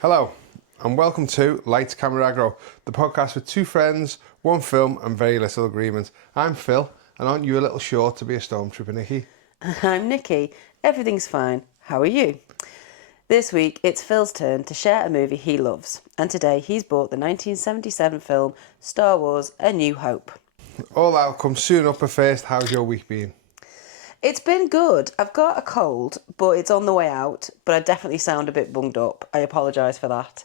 Hello, and welcome to Lights Camera Aggro, the podcast with two friends, one film, and very little agreement. I'm Phil, and aren't you a little short to be a stormtrooper, Nicky? I'm Nicky. Everything's fine. How are you? This week, it's Phil's turn to share a movie he loves, and today he's bought the 1977 film Star Wars: A New Hope. All that'll come soon up, but first, how's your week been? It's been good. I've got a cold, but it's on the way out, but I definitely sound a bit bunged up. I apologise for that.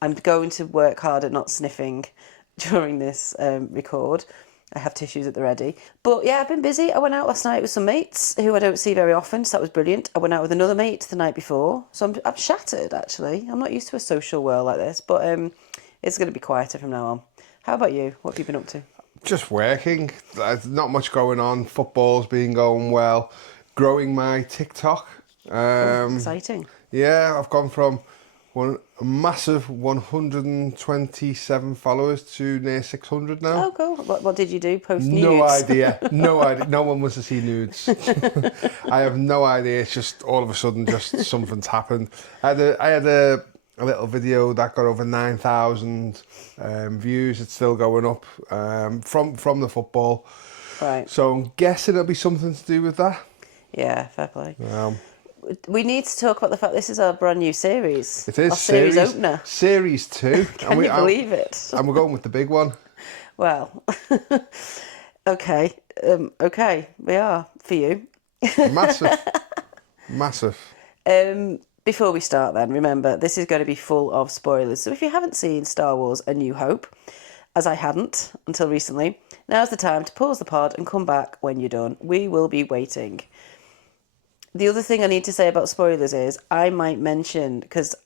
I'm going to work hard at not sniffing during this record. I have tissues at the ready. But yeah, I've been busy. I went out last night with some mates who I don't see very often, so that was brilliant. I went out with another mate the night before, so I'm shattered, actually. I'm not used to a social world like this, but it's going to be quieter from now on. How about you? What have you been up to? Just working. There's not much going on. Football's been going well. Growing my TikTok. Exciting. Yeah, I've gone from a massive 127 followers to near 600 now. Oh, cool. What did you do? Post nudes? No idea. No idea. No one wants to see nudes. I have no idea. It's just all of a sudden, just something's happened. I had a little video that got over 9,000 views. It's still going up from the football. Right. So I'm guessing it'll be something to do with that. Yeah, fair play. We need to talk about the fact this is our brand new series. It is our series opener. Series 2. Can you believe it? And we're going with the big one. Well, okay, we are for you. Massive. Before we start then, remember, this is going to be full of spoilers. So if you haven't seen Star Wars: A New Hope, as I hadn't until recently, now's the time to pause the pod and come back when you're done. We will be waiting. The other thing I need to say about spoilers is I might mention, because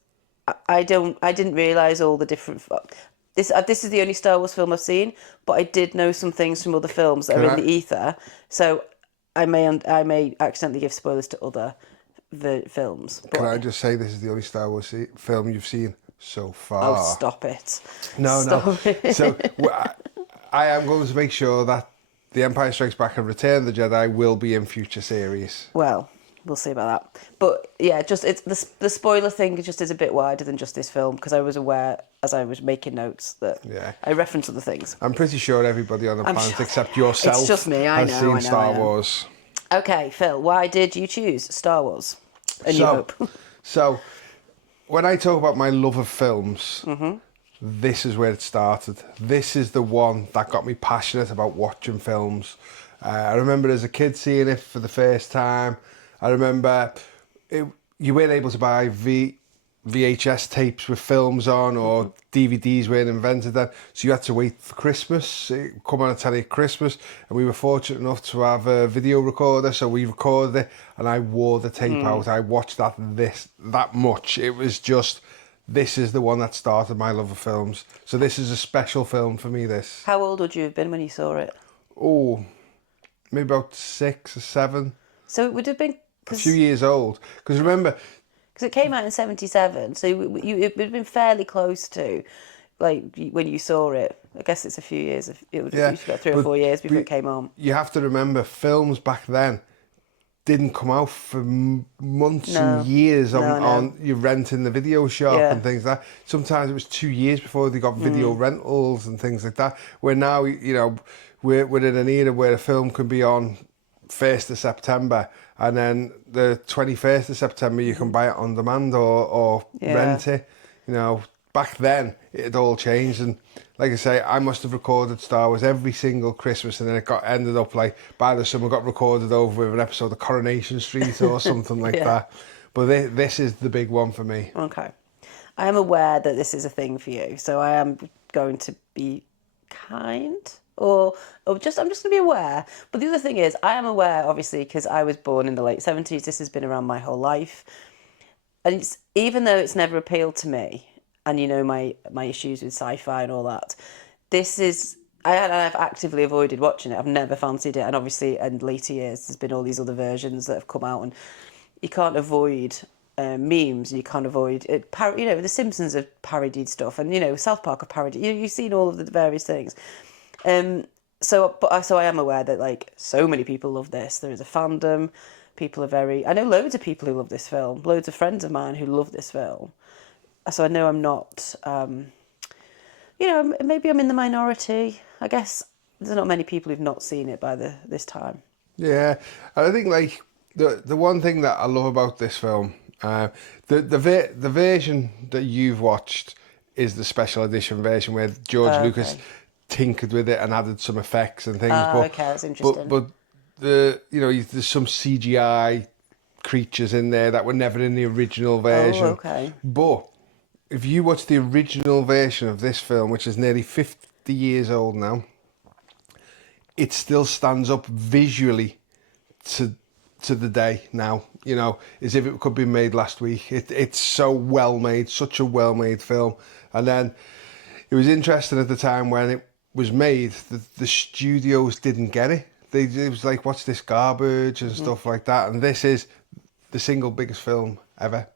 I didn't realise all the different... This is the only Star Wars film I've seen, but I did know some things from other films that are in the ether. So I may accidentally give spoilers to other films. But Can I just say this is the only Star Wars film you've seen so far? Oh, stop it. No. It. So I am going to make sure that The Empire Strikes Back and Return of the Jedi will be in future series. Well, we'll see about that. But yeah, just it's the spoiler thing just is a bit wider than just this film, because I was aware as I was making notes that I referenced other things. I'm pretty sure everybody on the planet except yourself it's just me. has seen Star Wars. Okay, Phil, why did you choose Star Wars: A New Hope? So, when I talk about my love of films, this is where it started. This is the one that got me passionate about watching films. I remember as a kid seeing it for the first time. I remember you weren't able to buy VHS tapes with films on, or DVDs weren't invented then, so you had to wait for Christmas. It would come on a telly at Christmas, and we were fortunate enough to have a video recorder, so we recorded it, and I wore the tape out. I watched that much. It was just, this is the one that started my love of films. So this is a special film for me, this. How old would you have been when you saw it? Oh, maybe about 6 or 7. So it would have been... A few years old. Because remember... Because it came out in 1977, so it would have been fairly close to, like, when you saw it. I guess it's a few years. It would have been about 3 or 4 years before it came on. You have to remember, films back then didn't come out for months and years on you renting the video shop and things like that. Sometimes it was 2 years before they got video rentals and things like that. Where now, we're in an era where a film can be on 1st of September, and then the 21st of September you can buy it on demand or rent it. Back then it had all changed, and like I say, I must have recorded Star Wars every single Christmas, and then it ended up like by the summer got recorded over with an episode of Coronation Street or something like that. But this is the big one for me. Okay, I am aware that this is a thing for you, so I am going to be kind. Or I'm just going to be aware. But the other thing is, I am aware, obviously, because I was born in the late 70s. This has been around my whole life. And even though it's never appealed to me, and my issues with sci-fi and all that, I've actively avoided watching it. I've never fancied it. And obviously, in later years, there's been all these other versions that have come out. And you can't avoid memes. You can't avoid it. The Simpsons have parodied stuff. And, South Park have parodied. You've seen all of the various things. So I am aware that like so many people love this. There is a fandom. People are I know loads of people who love this film. Loads of friends of mine who love this film. So I know I'm not, maybe I'm in the minority. I guess there's not many people who've not seen it by this time. Yeah, and I think like the one thing that I love about this film, the version that you've watched is the special edition version where George Lucas tinkered with it and added some effects and things. Okay, that's interesting. But there's some CGI creatures in there that were never in the original version. Oh, okay. But if you watch the original version of this film, which is nearly 50 years old now, it still stands up visually to the day now, as if it could be made last week. It's so well made, such a well made film. And then it was interesting at the time when it was made, the studios didn't get it. It was like, what's this garbage and stuff like that. And this is the single biggest film ever.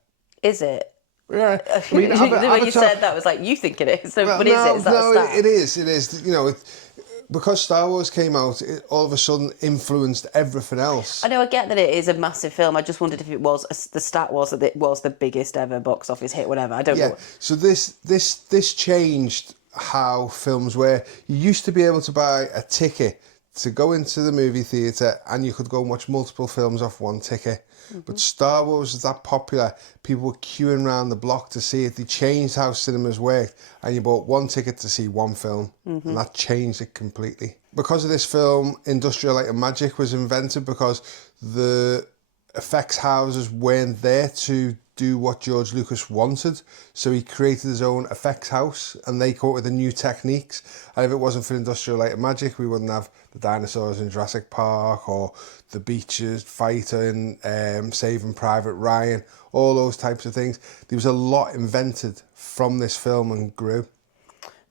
Is it? Yeah. I mean, the way you said that was like, you think it is. So, well, but is it? Is that a stat? It is. It is. Because Star Wars came out, it all of a sudden influenced everything else. I know, I get that it is a massive film. I just wondered if it was, the stat was that it was the biggest ever box office hit, whatever. I don't know. So this changed how films were. You used to be able to buy a ticket to go into the movie theatre and you could go and watch multiple films off one ticket. Mm-hmm. But Star Wars was that popular, people were queuing around the block to see it. They changed how cinemas worked and you bought one ticket to see one film. Mm-hmm. And that changed it completely. Because of this film, Industrial Light and Magic was invented because the effects houses weren't there to do what George Lucas wanted, so he created his own effects house and they came up with the new techniques. And if it wasn't for Industrial Light and Magic, we wouldn't have the dinosaurs in Jurassic Park or the beaches fighter in Saving Private Ryan, all those types of things. There was a lot invented from this film and grew.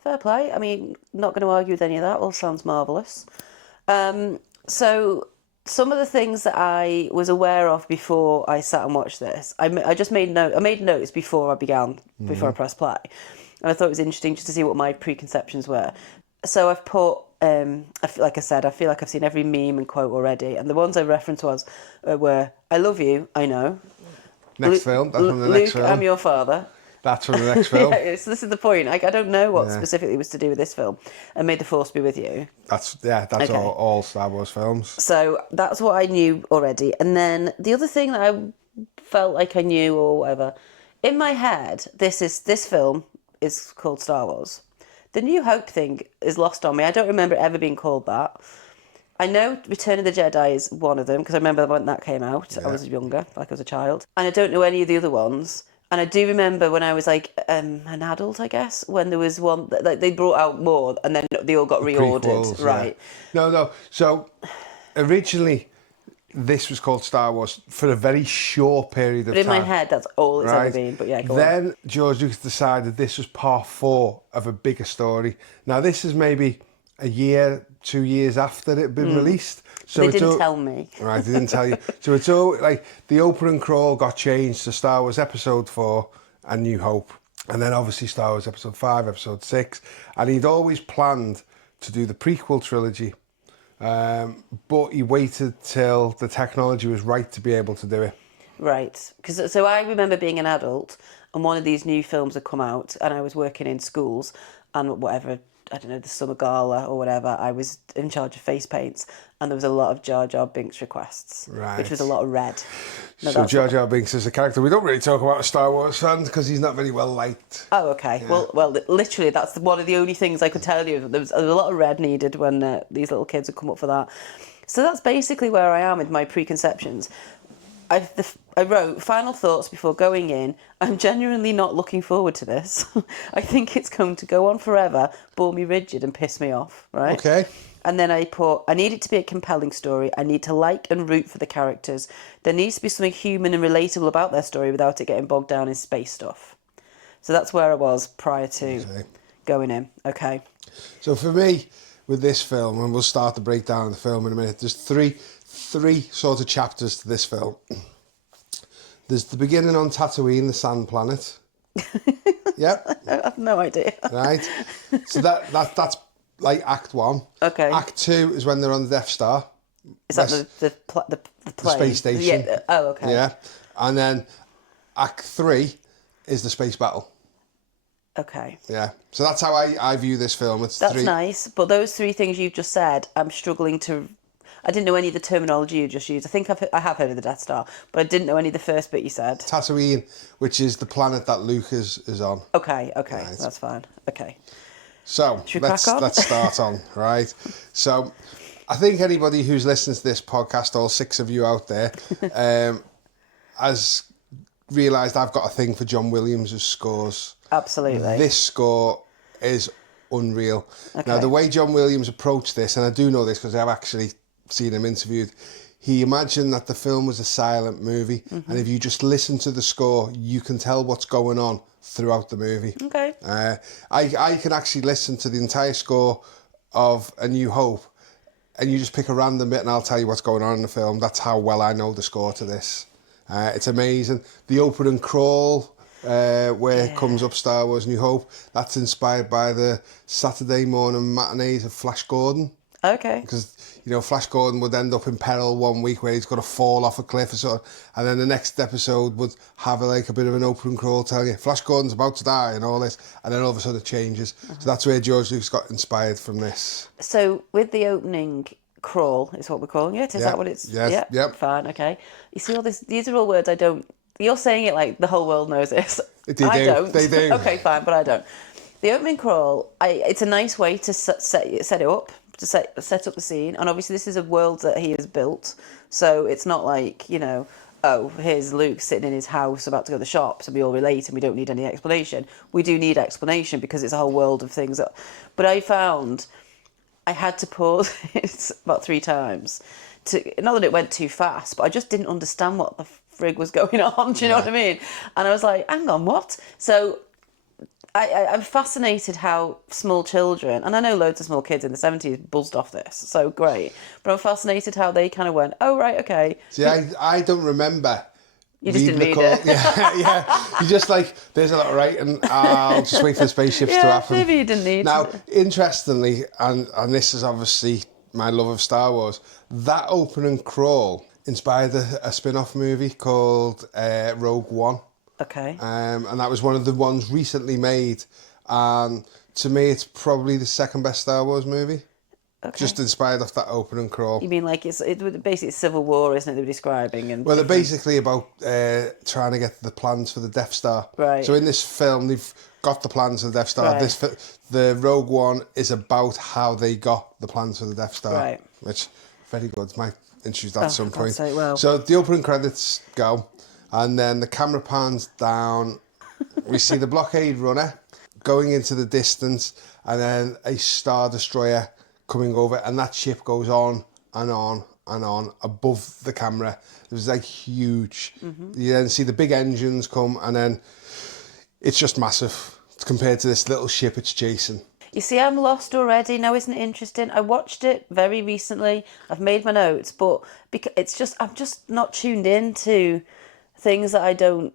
Fair play. I mean, not going to argue with any of that. All sounds marvellous. So some of the things that I was aware of before I sat and watched this, I just made note. I made notes before I began, before I pressed play, and I thought it was interesting just to see what my preconceptions were. So I've put, like I said, I feel like I've seen every meme and quote already, and the ones I referenced were, "I love you, I know." Next film. That's from the next film. Luke, I'm your father. That's from the next film. Yeah, so this is the point. I don't know what specifically was to do with this film. And May the Force be with you. That's okay. all Star Wars films. So that's what I knew already. And then the other thing that I felt like I knew or whatever, in my head, this film is called Star Wars. The New Hope thing is lost on me. I don't remember it ever being called that. I know Return of the Jedi is one of them because I remember when that came out. Yeah. I was younger, like I was a child. And I don't know any of the other ones. And I do remember when I was like an adult, I guess, when there was one that like, they brought out more and then they all got reordered. Prequels, right. Yeah. No. So originally this was called Star Wars for a very short period of time. But in my head, that's all it's ever been. But yeah, go on. Then George Lucas decided this was part 4 of a bigger story. Now this is maybe a year, 2 years after it had been released. So they didn't tell me. Right, they didn't tell you. So it's all like the opening crawl got changed to Star Wars Episode 4 and New Hope. And then obviously Star Wars Episode 5, Episode 6. And he'd always planned to do the prequel trilogy. But he waited till the technology was right to be able to do it. Right. So I remember being an adult and one of these new films had come out and I was working in schools and whatever, I don't know, the summer gala or whatever, I was in charge of face paints and there was a lot of Jar Jar Binks requests, which was a lot of red. No, so Jar Jar Binks is a character we don't really talk about as Star Wars fans because he's not very well liked. Oh, okay. Yeah. Well, literally, that's one of the only things I could tell you. There was a lot of red needed when these little kids would come up for that. So that's basically where I am with my preconceptions. I wrote final thoughts before going in. I'm genuinely not looking forward to this. I think it's going to go on forever, bore me rigid and piss me off, right? Okay. And then I put, I need it to be a compelling story. I need to like and root for the characters. There needs to be something human and relatable about their story without it getting bogged down in space stuff. So that's where I was prior to going in. Okay. So for me, with this film, and we'll start the breakdown of the film in a minute, there's three sort of chapters to this film. There's the beginning on Tatooine, the sand planet. Yep. I have no idea. Right. So that's like Act 1. Okay. Act 2 is when they're on the Death Star. Is that the plane? The space station. Yeah. Oh, okay. Yeah. And then Act 3 is the space battle. Okay. Yeah. So that's how I view this film. That's nice. But those 3 things you've just said, I'm struggling to... I didn't know any of the terminology you just used. I think I have heard of the Death Star, but I didn't know any of the first bit you said. Tatooine, which is the planet that Luke is on. Okay. Right. That's fine. Okay. So let's start on, right? So I think anybody who's listening to this podcast, all 6 of you out there, has realised I've got a thing for John Williams' scores. Absolutely. This score is unreal. Okay. Now, the way John Williams approached this, and I do know this because I've actually seen him interviewed, he imagined that the film was a silent movie, and if you just listen to the score, you can tell what's going on throughout the movie. Okay. I can actually listen to the entire score of A New Hope, and you just pick a random bit and I'll tell you what's going on in the film. That's how well I know the score to this. It's amazing. The opening crawl, where it comes up Star Wars New Hope, that's inspired by the Saturday morning matinees of Flash Gordon. Okay. Because, you know, Flash Gordon would end up in peril one week where he's got to fall off a cliff or something, and then the next episode would have a bit of an opening crawl telling you Flash Gordon's about to die and all this, and then all of a sudden it changes. So that's where George Lucas got inspired from this. So with the opening crawl is what we're calling it. Is that what it's? Yes. Yeah. Yep. Fine. Okay. You see all this? These are all words I don't. You're saying it like the whole world knows this. They do. I don't. They do. Okay, fine, but I don't. The opening crawl. It's a nice way to set it up, to set up the scene, and obviously this is a world that he has built. So it's not like, you know, oh, here's Luke sitting in his house about to go to the shops and we all relate and we don't need any explanation. We do need explanation because it's a whole world of things. But I found I had to pause it about 3 times. Not that it went too fast, but I just didn't understand what the frig was going on. Do you know what I mean? And I was like, hang on, what? So I'm fascinated how small children, and I know loads of small kids in the 70s buzzed off this, so great. But I'm fascinated how they kind of went, oh, right, okay. See, I don't remember. You just didn't read it. Yeah. You just like, there's a lot of writing, I'll just wait for the spaceships to happen. Maybe you didn't need Now, to. interestingly, and this is obviously my love of Star Wars, that opening crawl inspired a spin-off movie called Rogue One. Okay. And that was one of the ones recently made. And to me, it's probably the second best Star Wars movie. Okay. Just inspired off that opening crawl. You mean like it's basically Civil War, isn't it? They're describing and. Well, they're basically about trying to get the plans for the Death Star. Right. So in this film, they've got the plans for the Death Star. Right. The Rogue One is about how they got the plans for the Death Star. Right. Which very good. Might introduce that at some point. Say, well. So the opening credits go, and then the camera pans down. We see the blockade runner going into the distance, and then a Star Destroyer coming over, and that ship goes on and on and on above the camera. It was like huge. You then see the big engines come, and then it's just massive compared to this little ship it's chasing. You see, I'm lost already. Now, isn't it interesting? I watched it very recently. I've made my notes, but because I'm just not tuned in to things that I don't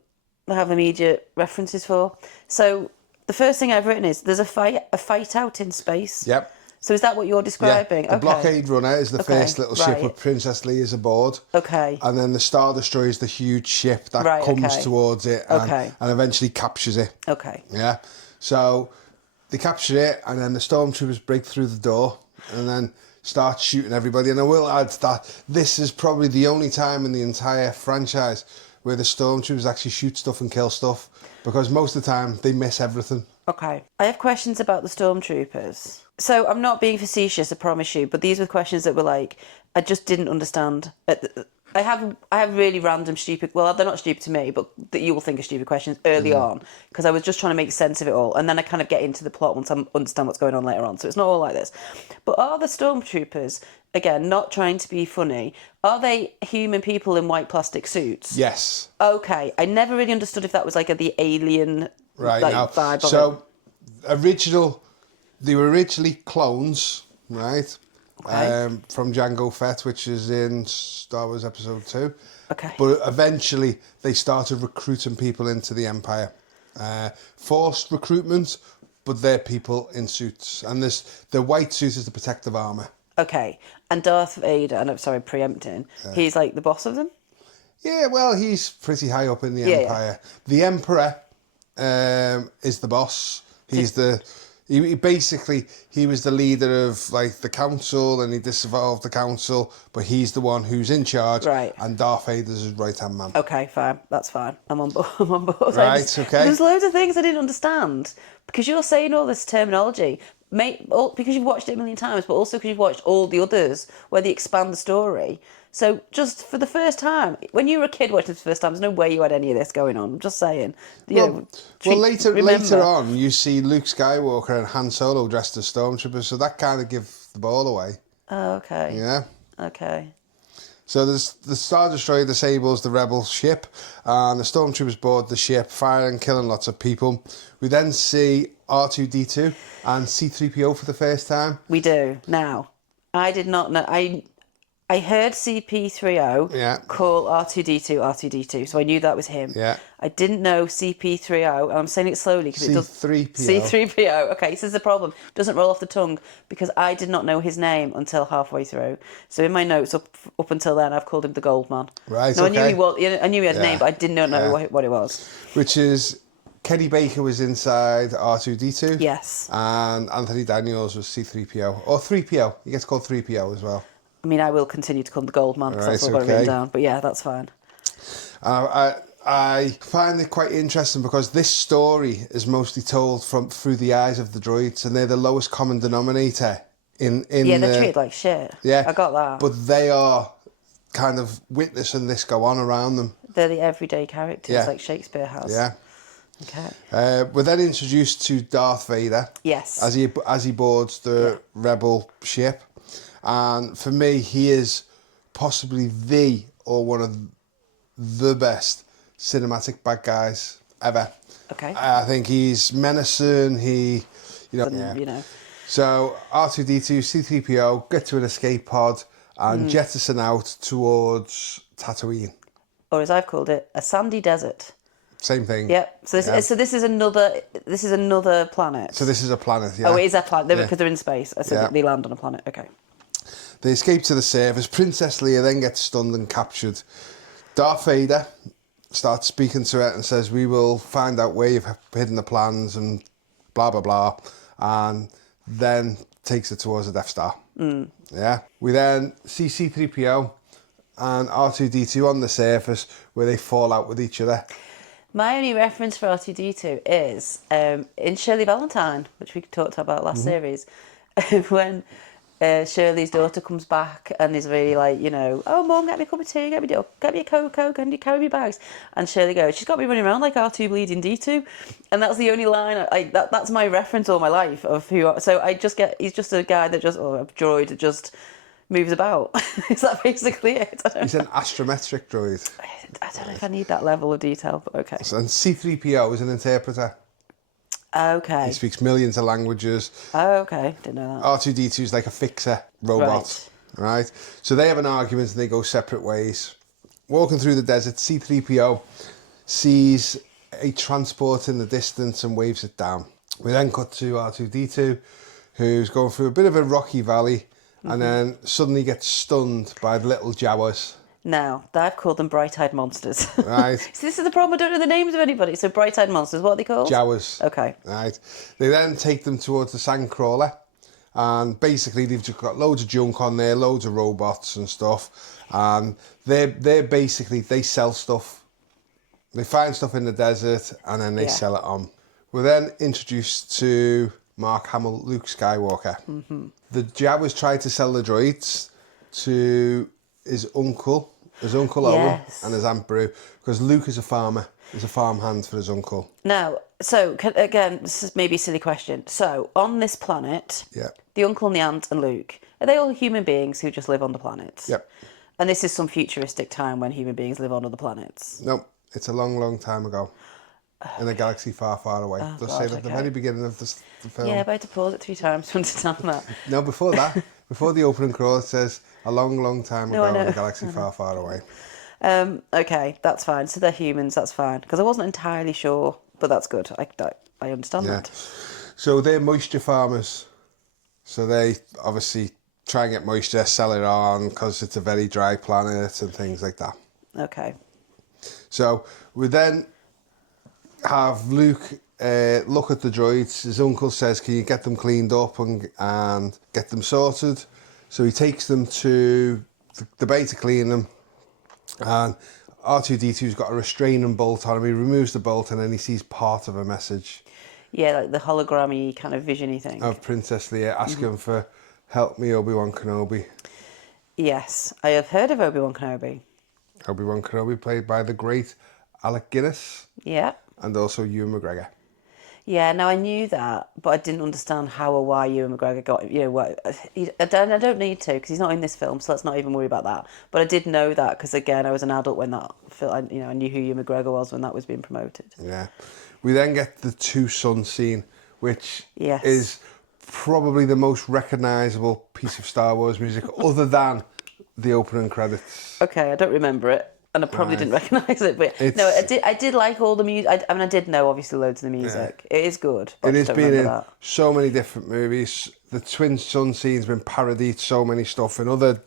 have immediate references for. So the first thing I've written is there's a fight out in space. Yep. So is that what you're describing? Yeah, the blockade runner is the first little ship with Princess Leia's aboard. Okay. And then the Star Destroyer is the huge ship that comes towards it and eventually captures it. Okay. Yeah. So they capture it, and then the stormtroopers break through the door and then start shooting everybody. And I will add that this is probably the only time in the entire franchise where the stormtroopers actually shoot stuff and kill stuff, because most of the time they miss everything. Okay. I have questions about the stormtroopers. So I'm not being facetious, I promise you, but these were questions that were like, I just didn't understand. I have really random stupid, well, they're not stupid to me, but that you will think are stupid questions early on, because I was just trying to make sense of it all, and then I kind of get into the plot once I understand what's going on later on, so it's not all like this. But are the stormtroopers, again, not trying to be funny, are they human people in white plastic suits? Yes. Okay, I never really understood if that was like the alien vibe of it. They were originally clones, right? Okay. From Jango Fett, which is in Star Wars Episode 2. Okay. But eventually they started recruiting people into the Empire. Forced recruitment, but they're people in suits, and the white suit is the protective armor. Okay, and Darth Vader, and I'm sorry, preempting, he's like the boss of them? Yeah, well, he's pretty high up in the Yeah, Empire. The Emperor is the boss. He basically, he was the leader of like the council, and he dissolved the council, but he's the one who's in charge. Right. And Darth Vader's his right-hand man. Okay, fine. That's fine. I'm on board. I'm on board. Right, okay. There's loads of things I didn't understand because you're saying all this terminology, because you've watched it a million times, but also because you've watched all the others where they expand the story. So just for the first time, when you were a kid watching this for the first time, there's no way you had any of this going on. I'm just saying. Well, later on, you see Luke Skywalker and Han Solo dressed as stormtroopers, so that kind of gives the ball away. Oh, okay. Yeah. Okay. So the Star Destroyer disables the rebel ship, and the stormtroopers board the ship, firing, killing lots of people. We then see R2-D2 and C-3PO for the first time. We do. Now, I did not know. I heard CP30 call R2-D2 R2-D2, so I knew that was him. Yeah. I didn't know CP30, and I'm saying it slowly because it does. C-3PO. C-3PO. Okay, this is the problem. It doesn't roll off the tongue because I did not know his name until halfway through. So in my notes up until then, I've called him the Gold Man. Right. No, okay. I knew he had a name, but I didn't know what it was. Which is Kenny Baker was inside R2-D2. Yes. And Anthony Daniels was C-3PO or 3PO. He gets called 3PO as well. I mean, I will continue to call him the Gold Man because that's what I've got written down. But yeah, that's fine. I find it quite interesting because this story is mostly told through the eyes of the droids, and they're the lowest common denominator in they're treated like shit. Yeah, I got that. But they are kind of witnessing this go on around them. They're the everyday characters like Shakespeare has. Yeah. Okay. We're then introduced to Darth Vader. Yes. As he boards the rebel ship. And for me, he is possibly one of the best cinematic bad guys ever. Okay. I think he's menacing. So R2-D2, C-3PO get to an escape pod and jettison out towards Tatooine. Or as I've called it, a sandy desert. Same thing. Yep. So this is another planet. So this is a planet. Yeah. Oh, it is a planet because they're in space. So they land on a planet. Okay. They escape to the surface. Princess Leia then gets stunned and captured. Darth Vader starts speaking to her and says, "We will find out where you've hidden the plans," and blah, blah, blah. And then takes her towards the Death Star. Yeah. We then see C-3PO and R2-D2 on the surface where they fall out with each other. My only reference for R2-D2 is in Shirley Valentine, which we talked about last series, when Shirley's daughter comes back and is really like, oh, Mum, get me a cup of tea, get me a Coke, and you carry me bags. And Shirley goes, she's got me running around like R2 bleeding D2. And that's the only line, that's my reference all my life of who, so I just get, he's just a guy that just, or a droid that just moves about. Is that basically it? He's an astrometric droid. I don't know if I need that level of detail, but okay. And C-3PO is an interpreter. Okay. He speaks millions of languages. Oh, okay. Didn't know that. R2-D2 is like a fixer robot. Right. So they have an argument and they go separate ways. Walking through the desert, C-3PO sees a transport in the distance and waves it down. We then cut to R2-D2, who's going through a bit of a rocky valley and then suddenly gets stunned by the little Jawas. Now, I've called them bright-eyed monsters. Right. So this is the problem, I don't know the names of anybody. So bright-eyed monsters, what are they called? Jawas. Okay. Right. They then take them towards the sandcrawler, and basically they've just got loads of junk on there, loads of robots and stuff, and they're basically, they sell stuff. They find stuff in the desert and then they sell it on. We're then introduced to Mark Hamill, Luke Skywalker. The Jawas tried to sell the droids to his uncle Owen and his Aunt Beru, because Luke is a farmer. He's a farmhand for his uncle. Now, so again, this is maybe a silly question. So on this planet, the uncle and the aunt and Luke, are they all human beings who just live on the planet? Yep. And this is some futuristic time when human beings live on other planets? No, it's a long, long time ago. In a galaxy far, far away. Just say at the very beginning of the film. Yeah, but I had to pause it 3 times to understand that. No, before that, before the opening crawl, it says a long, long time ago in a galaxy far, far away. Okay, that's fine. So they're humans, that's fine. Because I wasn't entirely sure, but that's good. I understand that. So they're moisture farmers. So they obviously try and get moisture, sell it on because it's a very dry planet and things like that. Okay. So we then have Luke look at the droids. His uncle says, can you get them cleaned up and get them sorted? So he takes them to the bay to clean them. And R2-D2's got a restraining bolt on him. He removes the bolt and then he sees part of a message. Yeah, like the hologrammy kind of vision-y thing. Of Princess Leia asking for help me, Obi-Wan Kenobi. Yes, I have heard of Obi-Wan Kenobi. Obi-Wan Kenobi played by the great Alec Guinness. Yeah. And also Ewan McGregor. Yeah, now I knew that, but I didn't understand how or why Ewan McGregor got, I don't need to, because he's not in this film, so let's not even worry about that. But I did know that, because again, I was an adult when that film, I knew who Ewan McGregor was when that was being promoted. Yeah. We then get the two suns scene, which Yes. is probably the most recognisable piece of Star Wars music, other than the opening credits. Okay, I don't remember it. And I probably didn't recognise it, but no, I did like all the music. I mean, I did know obviously loads of the music. Yeah. It is good. But it has been in so many different movies. The twin sun scene's been parodied so many stuff, and other,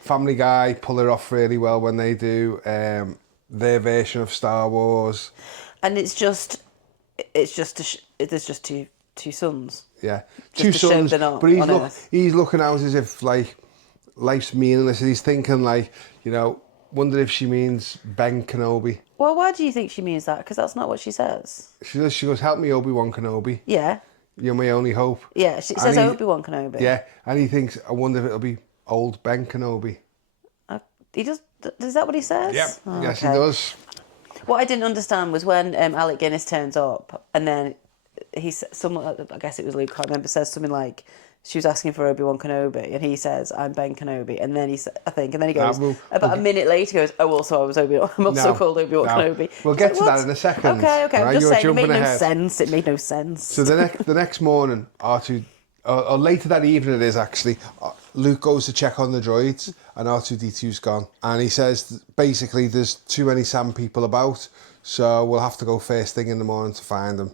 Family Guy pull it off really well when they do their version of Star Wars. And there's just two suns. Yeah, two suns. But he's looking out as if like life's meaningless, and he's thinking like, wonder if she means Ben Kenobi. Well, why do you think she means that? Because that's not what she says. She goes, help me, Obi-Wan Kenobi. Yeah. You're my only hope. Yeah, she says Obi-Wan Kenobi. Yeah, and he thinks, I wonder if it'll be old Ben Kenobi. He does that what he says? Yeah, oh, yes okay. he does. What I didn't understand was when Alec Guinness turns up and then I guess it was Luke, I can't remember, says something like, she was asking for Obi-Wan Kenobi, and he says, I'm Ben Kenobi, and then he goes, a minute later, he goes, oh, also I was Obi-Wan, I'm also called Obi-Wan Kenobi. We'll get to that in a second. Okay, right? I'm just saying, it made no sense, So the next morning, R2, or later that evening it is actually, Luke goes to check on the droids, and R2-D2's gone, and he says, basically, there's too many sand people about, so we'll have to go first thing in the morning to find them.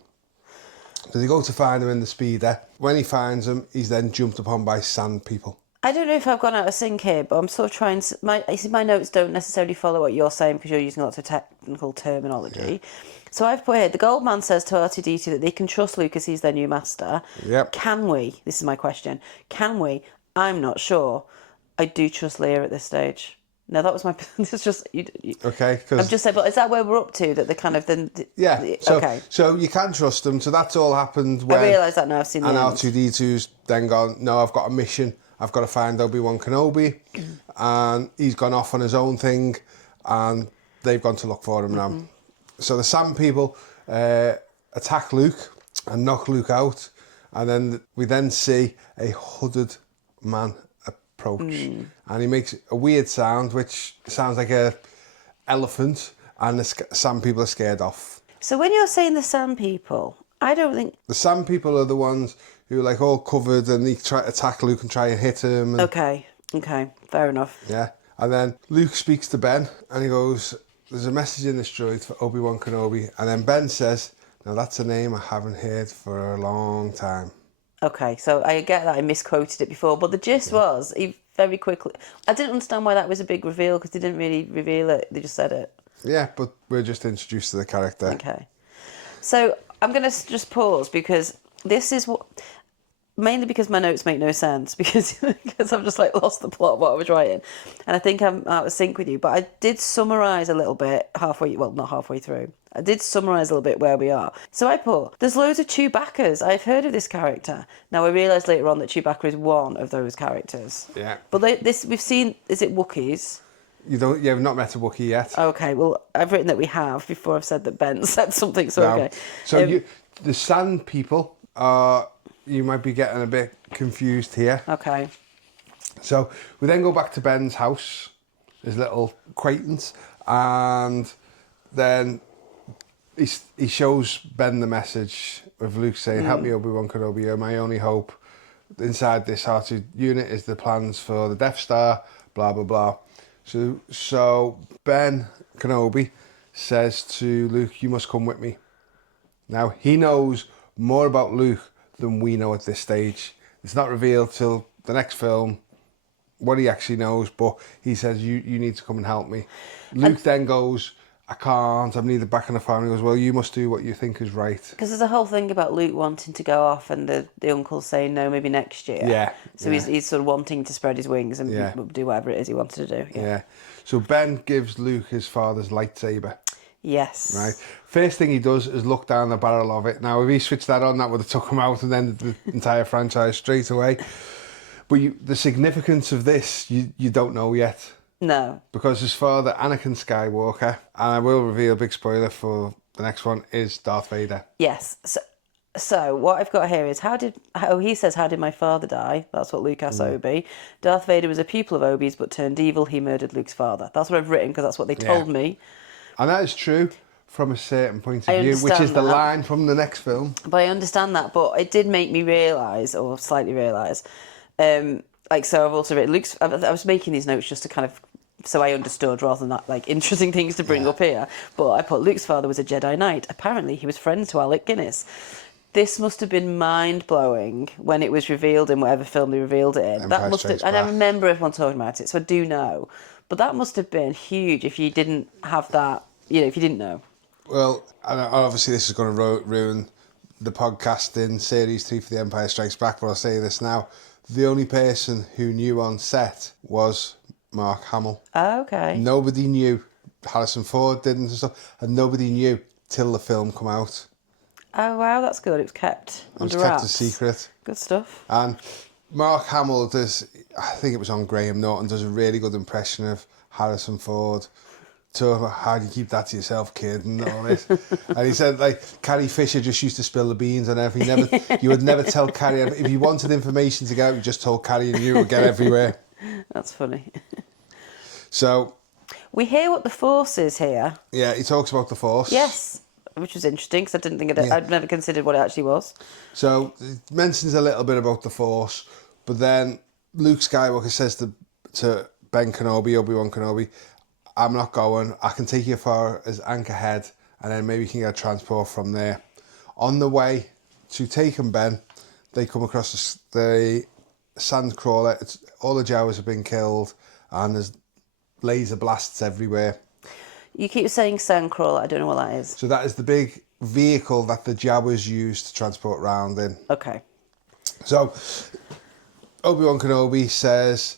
So they go to find him in the speeder. When he finds him, he's then jumped upon by sand people. I don't know if I've gone out of sync here, but I'm sort of trying to... My notes don't necessarily follow what you're saying because you're using lots of technical terminology. Yeah. So I've put here, the gold man says to R2-D2 that they can trust Luke as he's their new master. Yep. Can we? This is my question. Can we? I'm not sure. I do trust Leia at this stage. No, that was my... It's just... Okay, because... I'm just saying, but is that where we're up to? That the kind of... okay. So you can trust them. So that's all happened when... I realise that now, I've seen the And end. R2-D2's then gone, no, I've got a mission. I've got to find Obi-Wan Kenobi. And he's gone off on his own thing. And they've gone to look for him now. So the Sand people attack Luke and knock Luke out. And then we then see a hooded man approach, and he makes a weird sound which sounds like a elephant, and the sand people are scared off. So when you're saying the sand people, I don't think... The sand people are the ones who are like all covered and they try to attack Luke and try and hit him. And, okay, fair enough. Yeah, and then Luke speaks to Ben and he goes, there's a message in this droid for Obi-Wan Kenobi, and then Ben says, now that's a name I haven't heard for a long time. Okay, so I get that I misquoted it before, but the gist was, he very quickly... I didn't understand why that was a big reveal, because they didn't really reveal it, they just said it. Yeah, but we're just introduced to the character. Okay. So I'm going to just pause, because this is what... Mainly because my notes make no sense, because I've just lost the plot of what I was writing. And I think I'm out of sync with you, but I did summarise a little bit not halfway through. I did summarise a little bit where we are. So I put, there's loads of Chewbaccas. I've heard of this character. Now I realised later on that Chewbacca is one of those characters. Yeah. But we've seen, is it Wookiees? You have not met a Wookiee yet. Okay, well, I've written that we have before I've said that Ben said something, so no. okay. So the Sand people are... You might be getting a bit confused here. Okay. So we then go back to Ben's house, his little acquaintance, and then he shows Ben the message of Luke saying, help me, Obi-Wan Kenobi, you're my only hope. Inside this R2 unit is the plans for the Death Star, blah, blah, blah. So Ben Kenobi says to Luke, you must come with me. Now, he knows more about Luke than we know at this stage. It's not revealed till the next film what he actually knows, but he says, you need to come and help me. Luke then goes, I can't, I'm neither back in the family. He goes, well, you must do what you think is right. Because there's a whole thing about Luke wanting to go off and the uncle saying no, maybe next year. Yeah. So he's sort of wanting to spread his wings and do whatever it is he wanted to do. Yeah. So Ben gives Luke his father's lightsaber. Yes. Right. First thing he does is look down the barrel of it. Now, if he switched that on, that would have took him out and ended the entire franchise straight away. But the significance of this, you don't know yet. No. Because his father, Anakin Skywalker, and I will reveal a big spoiler for the next one, is Darth Vader. Yes. So what I've got here is he says, how did my father die? That's what Luke asks Obi. Darth Vader was a pupil of Obi's but turned evil. He murdered Luke's father. That's what I've written because that's what they told me. And that is true from a certain point of view, which is the line from the next film. But I understand that, but it did make me realise, or slightly realise, so I've also written I was making these notes just to kind of, so I understood rather than that, like, interesting things to bring up here. But I put Luke's father was a Jedi Knight. Apparently he was friends to Alec Guinness. This must have been mind-blowing when it was revealed in whatever film they revealed it in. That must have, and I remember everyone talking about it, so I do know. But that must have been huge if you didn't have that, if you didn't know. Well, obviously this is going to ruin the podcasting series 3 for The Empire Strikes Back, but I'll say this now. The only person who knew on set was Mark Hamill. Oh, okay. Nobody knew. Harrison Ford didn't and stuff, and nobody knew till the film come out. Oh, wow, that's good. It was kept under wraps. It was kept a secret. Good stuff. And Mark Hamill does, I think it was on Graham Norton, does a really good impression of Harrison Ford. Talking about how do you keep that to yourself, kid, and all this. And he said, like, Carrie Fisher just used to spill the beans on everything. You would never tell Carrie. If you wanted information to get out, you just told Carrie and you would get everywhere. That's funny. So we hear what the Force is here. Yeah, he talks about the Force. Yes, which was interesting because I didn't think I'd never considered what it actually was. So it mentions a little bit about the Force, but then Luke Skywalker says to Ben Kenobi, Obi-Wan Kenobi, I'm not going. I can take you as far as Anchorhead, and then maybe you can get a transport from there. On the way to taking Ben, they come across the sandcrawler. All the Jawas have been killed, and there's laser blasts everywhere. You keep saying sandcrawler. I don't know what that is. So that is the big vehicle that the Jawas use to transport around in. Okay. So Obi-Wan Kenobi says,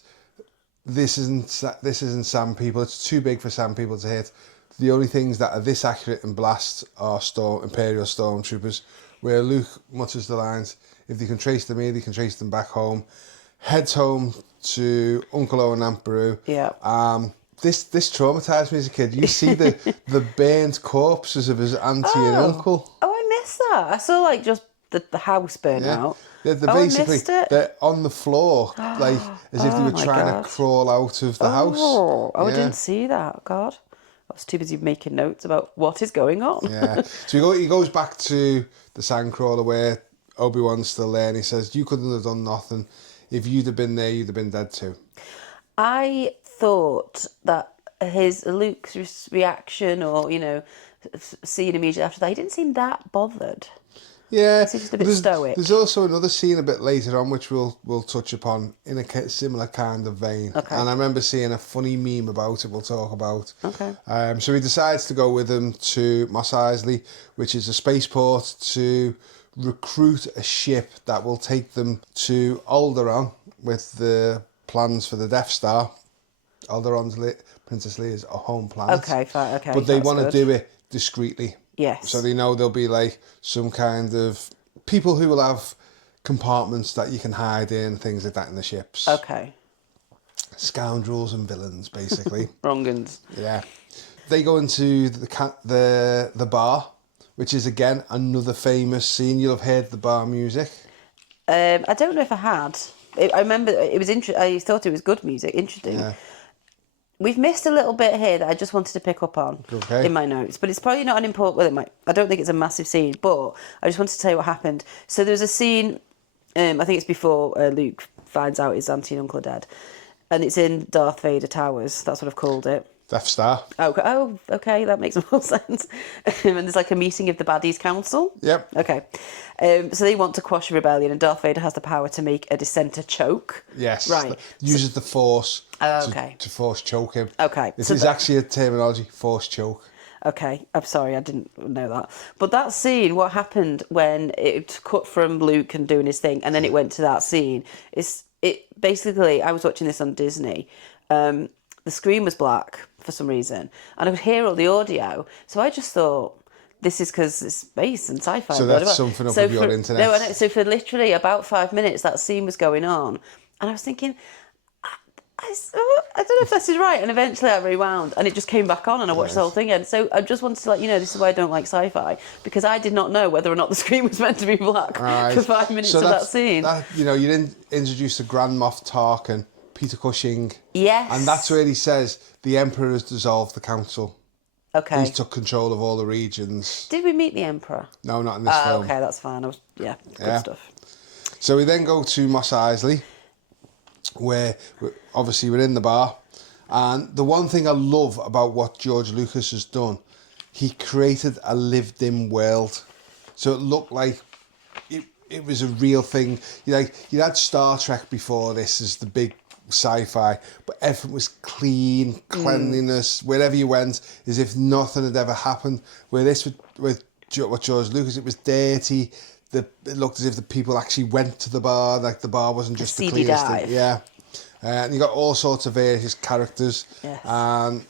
this isn't sand people. It's too big for sand people to hit. The only things that are this accurate in blast are Imperial Stormtroopers, where Luke mutters the lines, if they can trace them here, they can trace them back home. Heads home to Uncle Owen and Aunt Beru. Yeah. This traumatised me as a kid. You see the burnt corpses of his auntie and uncle. Oh, I missed that. I saw like just the house burn out. They're basically, they're on the floor, like as if they were trying to crawl out of the house. Oh, I didn't see that. God, I was too busy making notes about what is going on. Yeah. So he goes back to the sandcrawler where Obi-Wan's still there, and he says, "You couldn't have done nothing. If you'd have been there, you'd have been dead too." I thought that Luke's reaction, or scene immediately after that, he didn't seem that bothered. Yeah, he's just a bit stoic. There's also another scene a bit later on which we'll touch upon in a similar kind of vein. Okay. And I remember seeing a funny meme about it. We'll talk about. Okay. So he decides to go with him to Mos Eisley, which is a spaceport, to recruit a ship that will take them to Alderaan with the plans for the Death Star. Alderaan's Princess Leia's home planet. Okay, fine. Okay, but they want to do it discreetly. Yes. So they know there'll be like some kind of people who will have compartments that you can hide in, things like that in the ships. Okay. Scoundrels and villains, basically. Wrong uns. Yeah. They go into the bar, which is again another famous scene. You'll have heard the bar music. I don't know if I had. I remember it was interesting. I thought it was good music. Interesting. Yeah. We've missed a little bit here that I just wanted to pick up on in my notes, but it's probably not an important. Well, I don't think it's a massive scene, but I just wanted to tell you what happened. So there was a scene. I think it's before Luke finds out his auntie and uncle are dead. And it's in Darth Vader Towers. That's what I've called it. Death Star. Oh, okay, that makes more sense. And there's like a meeting of the Baddies Council. Yep. Okay. So they want to quash a rebellion, and Darth Vader has the power to make a dissenter choke. Yes. Right. Uses the Force okay. to force choke him. Okay. This is actually a terminology, force choke. Okay, I'm sorry, I didn't know that. But that scene, what happened when it cut from Luke and doing his thing, and then it went to that scene, basically, I was watching this on Disney. The screen was black for some reason, and I could hear all the audio. So I just thought, this is because it's space and sci-fi. So that's something up with your internet. No, I know. So for literally about 5 minutes, that scene was going on, and I was thinking, I don't know if this is right. And eventually I rewound, and it just came back on, and I watched the whole thing. And so I just wanted to let you know, this is why I don't like sci-fi, because I did not know whether or not the screen was meant to be black for 5 minutes of that scene. You didn't introduce the Grand Moff Tarkin, Peter Cushing. Yes. And that's where he says the Emperor has dissolved the council. Okay. He's took control of all the regions. Did we meet the Emperor? No, not in this film. Okay, that's fine. Good stuff. So we then go to Mos Eisley, where obviously we're in the bar. And the one thing I love about what George Lucas has done, he created a lived-in world. So it looked like it was a real thing. You had Star Trek before this as the big sci-fi, but everything was clean, cleanliness, wherever you went, as if nothing had ever happened. Where this with what George Lucas, it was dirty. It looked as if the people actually went to the bar, like the bar wasn't just the cleanest thing. Yeah. And you got all sorts of various characters. Yes. And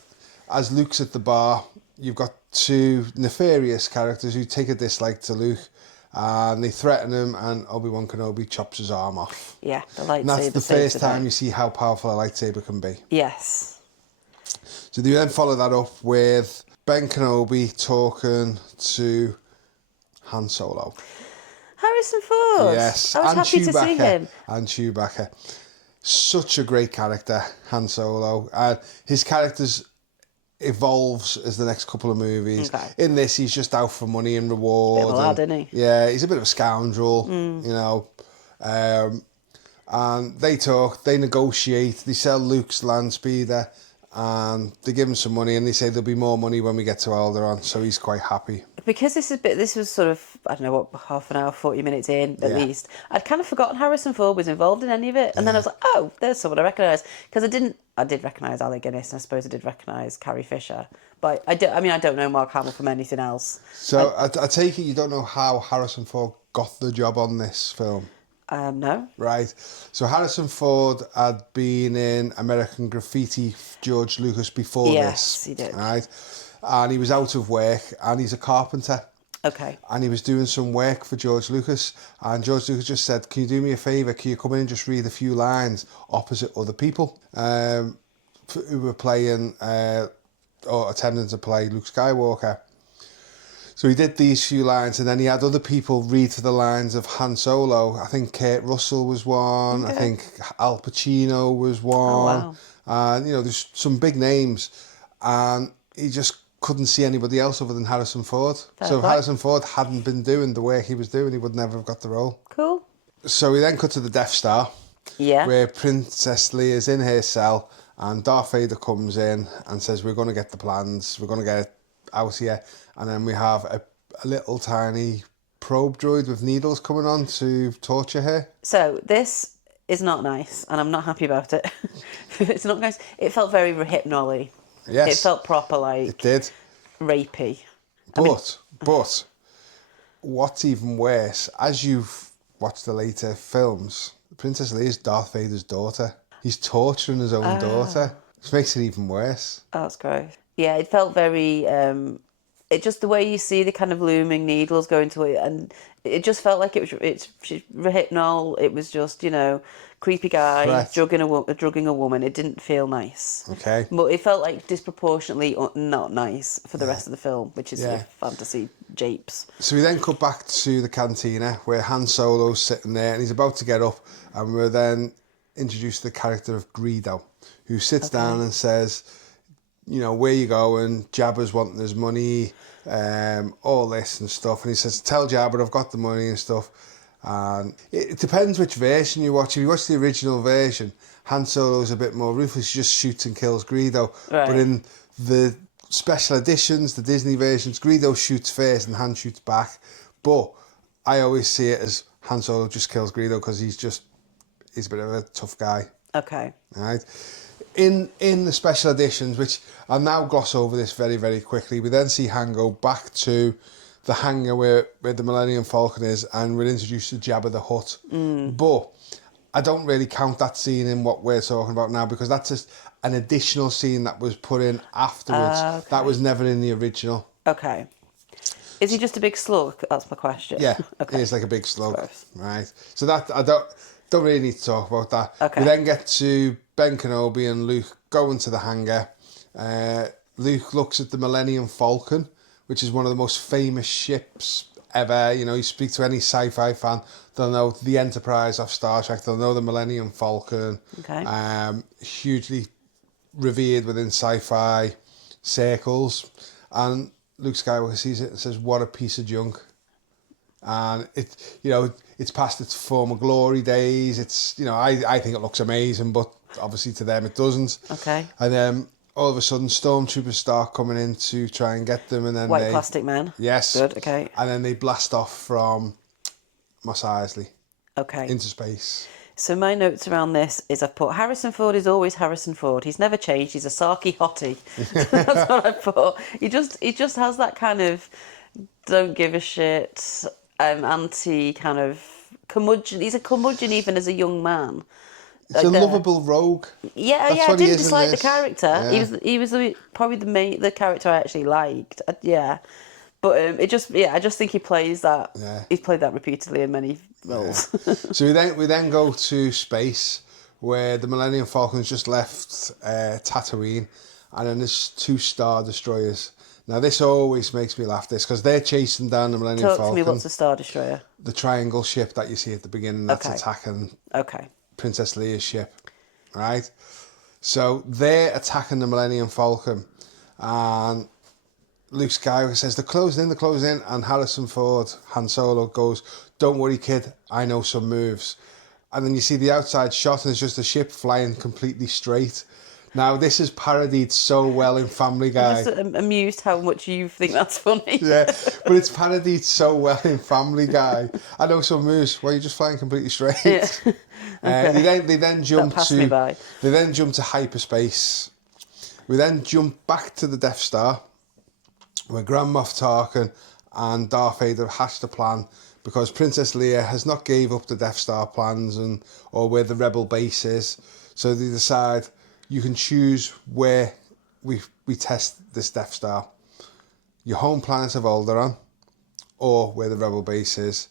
as Luke's at the bar, you've got two nefarious characters who take a dislike to Luke, and they threaten him, and Obi-Wan Kenobi chops his arm off. Yeah, the lightsaber. And that's the first time you see how powerful a lightsaber can be. Yes. So they then follow that up with Ben Kenobi talking to Han Solo. Harrison Ford. Yes. I was happy to see him. And Chewbacca. Such a great character, Han Solo. And his character's evolves as the next couple of movies. Okay. In this, he's just out for money and reward. Bit of a lad, isn't he? Yeah, he's a bit of a scoundrel, and they talk, they negotiate, they sell Luke's land speeder, and they give him some money, and they say there'll be more money when we get to Alderaan, so he's quite happy. Because this was sort of, I don't know what, half an hour, 40 minutes in at least. I'd kind of forgotten Harrison Ford was involved in any of it, and then I was like, oh, there's someone I recognise, because I did recognise Alec Guinness, and I suppose I did recognise Carrie Fisher, but I don't know Mark Hamill from anything else. So I take it you don't know how Harrison Ford got the job on this film? No. Right. So Harrison Ford had been in American Graffiti, George Lucas, before this. Yes, he did. Right. And he was out of work, and he's a carpenter. Okay. And he was doing some work for George Lucas, and George Lucas just said, can you do me a favour? Can you come in and just read a few lines opposite other people who were playing or attending to play Luke Skywalker? So he did these few lines, and then he had other people read for the lines of Han Solo. I think Kurt Russell was one. Okay. I think Al Pacino was one. Oh, wow. And, there's some big names. And he just couldn't see anybody else other than Harrison Ford. So if Harrison Ford hadn't been doing the work he was doing, he would never have got the role. Cool. So we then cut to the Death Star. Yeah. Where Princess Leia is in her cell, and Darth Vader comes in and says, we're going to get the plans. We're going to get it out here. And then we have a little tiny probe droid with needles coming on to torture her. So this is not nice, and I'm not happy about it. It's not nice. It felt very hypnol-y. Yes. It felt proper, like... It did. Rapey. But what's even worse, as you've watched the later films, Princess Leia is Darth Vader's daughter. He's torturing his own daughter. Which makes it even worse. Oh, that's gross. Yeah, it felt very... It just, the way you see the kind of looming needles going to it, and it just felt like it's hypnol. It was just, creepy guy drugging a woman. It didn't feel nice. Okay. But it felt like disproportionately not nice for the rest of the film, which is your fantasy japes. So we then cut back to the cantina where Han Solo's sitting there and he's about to get up, and we're then introduced to the character of Greedo, who sits down and says, where you going? Jabba's wanting his money, all this and stuff. And he says, tell Jabba I've got the money and stuff. And it depends which version you watch. If you watch the original version, Han Solo's a bit more ruthless, he just shoots and kills Greedo. Right. But in the special editions, the Disney versions, Greedo shoots first and Han shoots back. But I always see it as Han Solo just kills Greedo because he's a bit of a tough guy. Okay. Right. In the special editions, which I'll now gloss over this very, very quickly, we then see Han go back to the hangar where the Millennium Falcon is, and we're introduced to Jabba the Hutt. But I don't really count that scene in what we're talking about now, because that's just an additional scene that was put in afterwards. Okay. That was never in the original. Okay. Is he just a big slug? That's my question. Yeah, Okay. He's like a big slug, right? So that I don't really need to talk about that. Okay. We then get to Ben Kenobi and Luke going to the hangar. Luke looks at the Millennium Falcon, which is one of the most famous ships ever. You know, you speak to any sci-fi fan, they'll know the Enterprise of Star Trek, they'll know the Millennium Falcon. Okay. Hugely revered within sci-fi circles. And Luke Skywalker sees it and says, "What a piece of junk." And it's past its former glory days. It's, I think it looks amazing, but obviously to them it doesn't. Okay. And then all of a sudden stormtroopers start coming in to try and get them, and then White plastic man. Yes. Good. Okay. And then they blast off from Mos Eisley Okay. into space. So my notes around this is I've put Harrison Ford is always Harrison Ford. He's never changed. He's a sarky hottie. That's what I put. He just has that kind of don't give a shit, anti kind of curmudgeon. He's a curmudgeon even as a young man. It's a lovable rogue. Yeah, That's I what he didn't is in dislike the this. character. Yeah. He was probably the character I actually liked. Yeah. But I just think he plays that. Yeah. He's played that repeatedly in many roles. Yeah. So we then go to space, where the Millennium Falcon's just left Tatooine, and then there's 2 Star Destroyers. Now this always makes me laugh, this, because they're chasing down the Millennium Falcon. Talk to me, what's a Star Destroyer? The triangle ship that you see at the beginning that's attacking Princess Leia's ship, right? So they're attacking the Millennium Falcon, and Luke Skywalker says, they're closing in, and Harrison Ford, Han Solo, goes, "Don't worry, kid, I know some moves." And then you see the outside shot, and it's just a ship flying completely straight. Now, this is parodied so well in Family Guy. I'm just amused how much you think that's funny. Yeah, but it's parodied so well in Family Guy. I know some moves. Well, you're just flying completely straight. Yeah. Okay. They then jump me by. They then jump to hyperspace. We then jump back to the Death Star, where Grand Moff Tarkin and Darth Vader have hatched a plan, because Princess Leia has not gave up the Death Star plans or where the rebel base is. So they decide, you can choose where we test this Death Star. Your home planet of Alderaan, or where the rebel base is.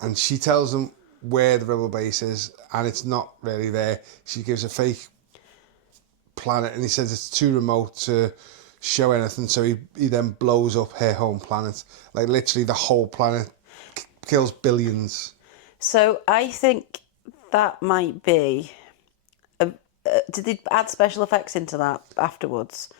And she tells them where the rebel base is, and it's not really there. She gives a fake planet, and he says it's too remote to show anything, so he then blows up her home planet. Like, literally the whole planet, kills billions. So I think that might be... did they add special effects into that afterwards?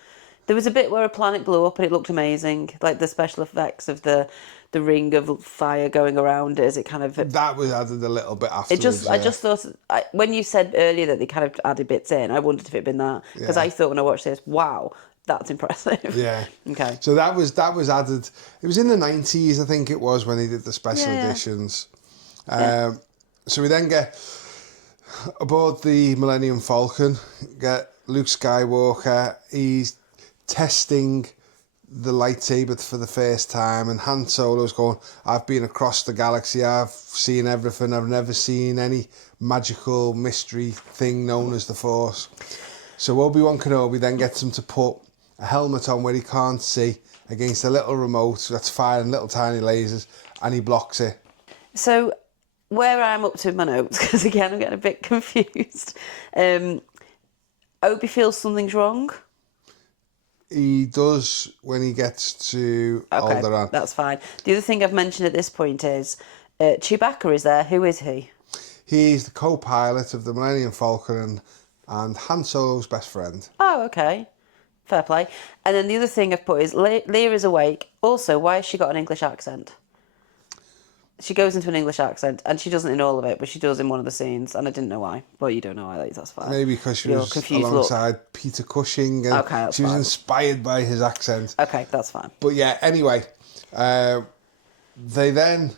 There was a bit where a planet blew up and it looked amazing, like the special effects of the ring of fire going around it as it kind of... That was added a little bit afterwards. I just thought, when you said earlier that they kind of added bits in, I wondered if it'd been that, because I thought when I watched this, wow, that's impressive. Yeah. Okay. So that was added. It was in the 90s, I think it was, when they did the special editions. So we then get aboard the Millennium Falcon, get Luke Skywalker. He's testing the lightsaber for the first time, and Han Solo's going, "I've been across the galaxy, I've seen everything, I've never seen any magical mystery thing known as the Force." So Obi-Wan Kenobi then gets him to put a helmet on where he can't see against a little remote that's firing little tiny lasers, and he blocks it. So where I'm up to in my notes, because again I'm getting a bit confused, Obi feels something's wrong. He does when he gets to Alderaan. That's fine. The other thing I've mentioned at this point is Chewbacca is there. Who is he? He's the co-pilot of the Millennium Falcon and Han Solo's best friend. Oh, okay. Fair play. And then the other thing I've put is Leia is awake. Also, why has she got an English accent? She goes into an English accent, and she doesn't in all of it, but she does in one of the scenes, and I didn't know why. But you don't know why, that's fine. Maybe because she was confused alongside look. Peter Cushing, and Okay, that's she was fine. inspired by his accent. Okay, that's fine. But yeah, anyway, they then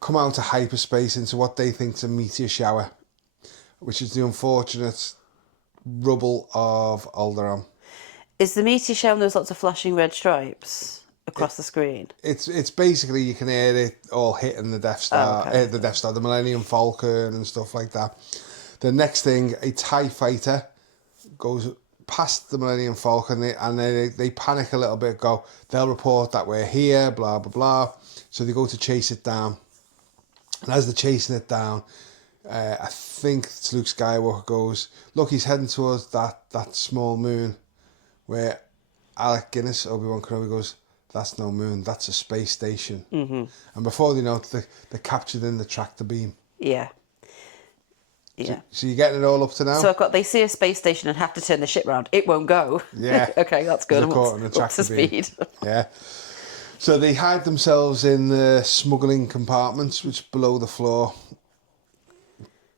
come out of hyperspace into what they think is a meteor shower, which is the unfortunate rubble of Alderaan. Is the meteor showing those lots of flashing red stripes across the screen? It's basically, you can hear it all hitting the Death Star, the Millennium Falcon and stuff like that. The next thing, a TIE fighter goes past the Millennium Falcon, and they panic a little bit, they'll report that we're here, blah, blah, blah. So they go to chase it down. And as they're chasing it down, I think it's Luke Skywalker goes, look, he's heading towards that small moon, where Alec Guinness, Obi-Wan Kenobi, goes, that's no moon, that's a space station. Mm-hmm. And before they know it, they're captured in the tractor beam. Yeah. Yeah. So you're getting it all up to now? So they see a space station and have to turn the ship round. It won't go. Yeah. Okay, that's good. They're caught in the Up to tractor beam. speed. Yeah. So they hide themselves in the smuggling compartments, which are below the floor.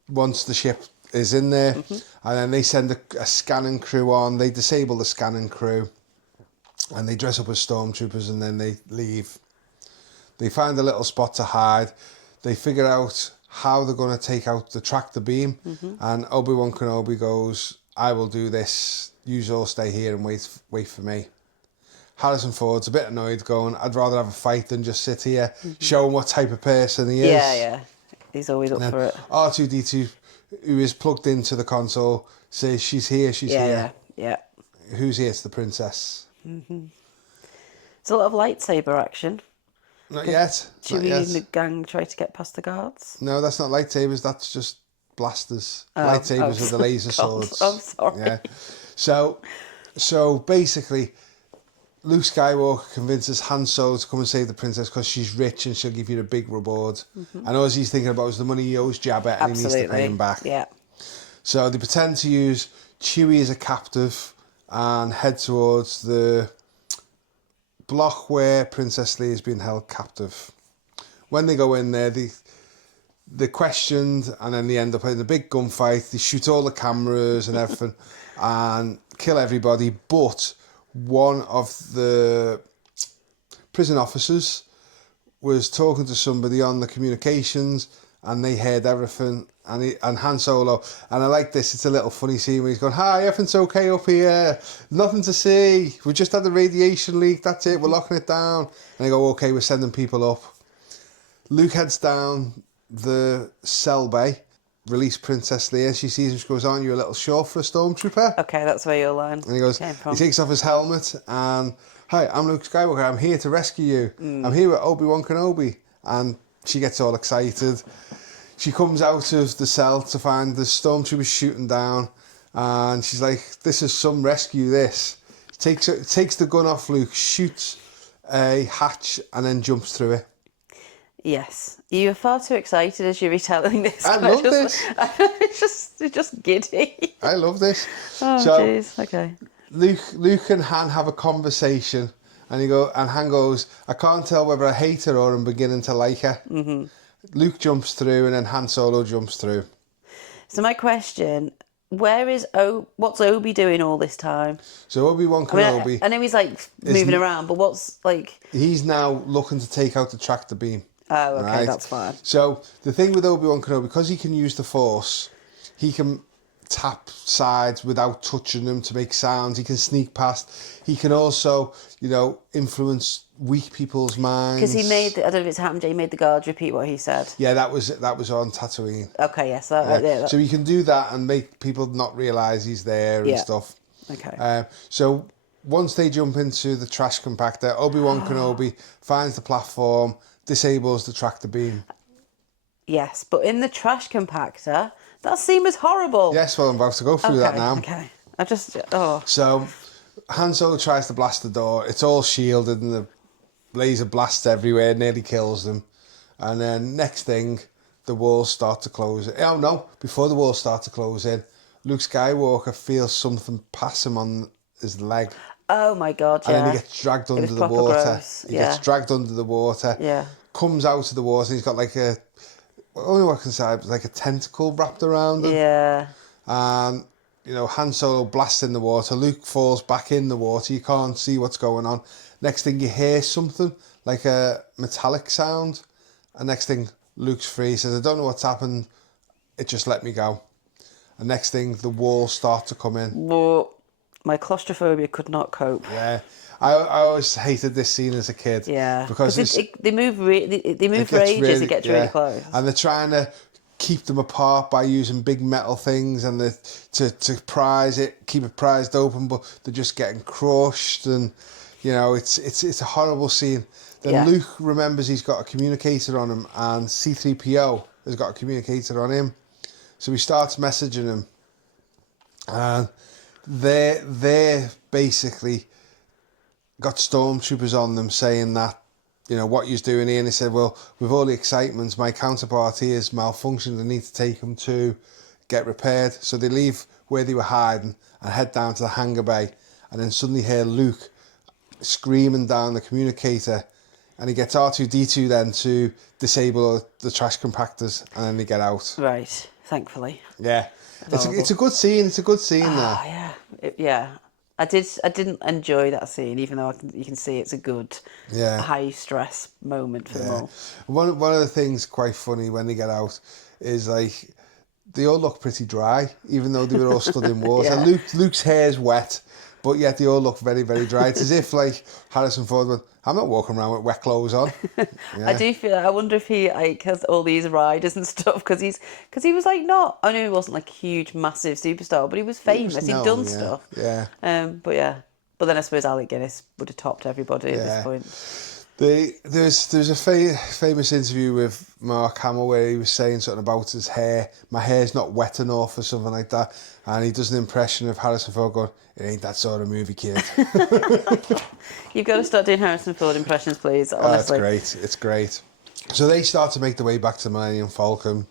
Once the ship is in there, and then they send a scanning crew on. They disable the scanning crew, and they dress up as stormtroopers, and then they leave. They find a little spot to hide. They figure out how they're going to take out the tractor beam, and Obi-Wan Kenobi goes, I will do this. You all stay here and wait for me. Harrison Ford's a bit annoyed, going, I'd rather have a fight than just sit here, showing what type of person he is. Yeah. He's always up for it. R2-D2, who is plugged into the console, says, she's here, she's here. Yeah. Who's here? It's the princess. There's a lot of lightsaber action. Not yet. Chewie and the gang try to get past the guards. No, that's not lightsabers, that's just blasters. Lightsabers are the laser swords. I'm sorry. Yeah. So basically, Luke Skywalker convinces Han Solo to come and save the princess because she's rich and she'll give you a big reward. And all he's thinking about is the money he owes Jabba, and he needs to pay him back. Yeah. So they pretend to use Chewie as a captive and head towards the block where Princess Leia is being held captive. When they go in there, they're questioned, and then they end up in a big gunfight. They shoot all the cameras and everything and kill everybody, but one of the prison officers was talking to somebody on the communications, and they heard everything, and Han Solo, and I like this, it's a little funny scene where he's going, hi, everything's okay up here, nothing to see, we just had the radiation leak, that's it, we're locking it down. And they go, okay, we're sending people up. Luke heads down the cell bay, release Princess Leia. She sees him, she goes, aren't you a little short for a stormtrooper? Okay, that's where your line And he goes, he takes off his helmet and, hi, I'm Luke Skywalker, I'm here to rescue you. I'm here with Obi-Wan Kenobi. And she gets all excited. She comes out of the cell to find the stormtroopers shooting down, and she's like, this is some rescue, this. Takes the gun off Luke, shoots a hatch, and then jumps through it. Yes. You're far too excited as you're retelling this. I love this. It's just giddy. I love this. Oh, jeez. Okay. Luke and Han have a conversation, and Han goes, I can't tell whether I hate her or I'm beginning to like her. Mm-hmm. Luke jumps through, and then Han Solo jumps through. So my question, what's Obi doing all this time? So Obi-Wan Kenobi... I know he's like moving around, but what's like... He's now looking to take out the tractor beam. Oh, okay, right? that's fine. So the thing with Obi-Wan Kenobi, because he can use the Force, he can tap sides without touching them to make sounds. He can sneak past. He can also, influence weak people's minds. Because he made, I don't know if it's happened, he made the guards repeat what he said. Yeah, that was on Tatooine. Okay, yes. So he can do that and make people not realise he's there and stuff. Okay. So once they jump into the trash compactor, Obi-Wan Kenobi finds the platform, disables the tractor beam. Yes, but in the trash compactor, that scene was horrible. Yes, well, I'm about to go through that now. Okay. So Han Solo tries to blast the door. It's all shielded and the laser blasts everywhere, nearly kills them. And then next thing, the walls start to close. Oh no, before the walls start to close in, Luke Skywalker feels something pass him on his leg. Oh my God, yeah. And then he gets dragged under the water. Gross. He gets dragged under the water. Yeah. comes out of the water and he's got like only what I can say, like a tentacle wrapped around him. Yeah. And, you know, Han Solo blasts in the water. Luke falls back in the water. You can't see what's going on. Next thing you hear something, like a metallic sound. And next thing, Luke's free. He says, I don't know what's happened. It just let me go. And next thing, the walls start to come in. Well, my claustrophobia could not cope. Yeah. I always hated this scene as a kid. Yeah. Because they move for ages, it gets really close. And they're trying to keep them apart by using big metal things and to prise it, keep it prized open, but they're just getting crushed, and you know it's a horrible scene. Then Luke remembers he's got a communicator on him, and C-3PO has got a communicator on him, so he starts messaging him, and they're basically got stormtroopers on them saying that, you know, what you're doing here. And he said, well, with all the excitement, my counterpart here is malfunctioned. I need to take him to get repaired. So they leave where they were hiding and head down to the hangar bay. And then suddenly hear Luke screaming down the communicator. And he gets R2-D2 then to disable the trash compactors. And then they get out. Right, thankfully. Yeah. It's a good scene. It's a good scene there. Yeah. Yeah. I didn't enjoy that scene, even though you can see it's a good high stress moment for them all. One of the things quite funny when they get out is like they all look pretty dry, even though they were all stood in water. Luke's hair's wet, but yet they all look very, very dry. It's as if like Harrison Ford went, I'm not walking around with wet clothes on. I do feel. I wonder if he like has all these riders and stuff because he was like not. I know he wasn't like a huge, massive superstar, but he was famous. He'd done stuff. Yeah. But then I suppose Alec Guinness would have topped everybody at this point. There's a famous interview with Mark Hamill where he was saying something about his hair. My hair's not wet enough or something like that. And he does an impression of Harrison Ford going, it ain't that sort of movie, kid. You've got to start doing Harrison Ford impressions, please, honestly. It's great. So they start to make their way back to the Millennium Falcon.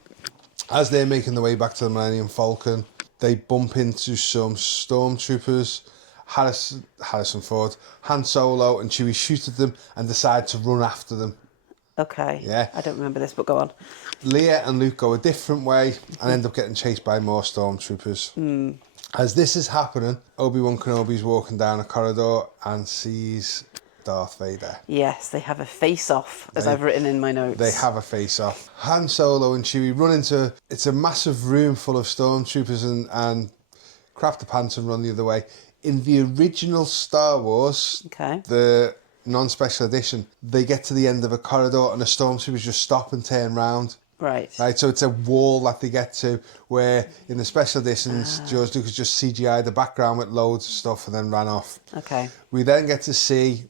As they're making their way back to the Millennium Falcon, they bump into some stormtroopers. Harrison Ford, Han Solo and Chewie shoot at them and decide to run after them. Okay. Yeah. I don't remember this, but go on. Leia and Luke go a different way and end up getting chased by more stormtroopers. As this is happening, Obi-Wan Kenobi's walking down a corridor and sees Darth Vader. Yes, they have a face-off, as I've written in my notes. They have a face-off. Han Solo and Chewie run into... It's a massive room full of stormtroopers and crap the pants and run the other way. In the original Star Wars, the non-special edition, they get to the end of a corridor and the stormtroopers just stop and turn round. Right. So it's a wall that they get to, where in the special editions, George Lucas just CGI'd the background with loads of stuff and then ran off. Okay. We then get to see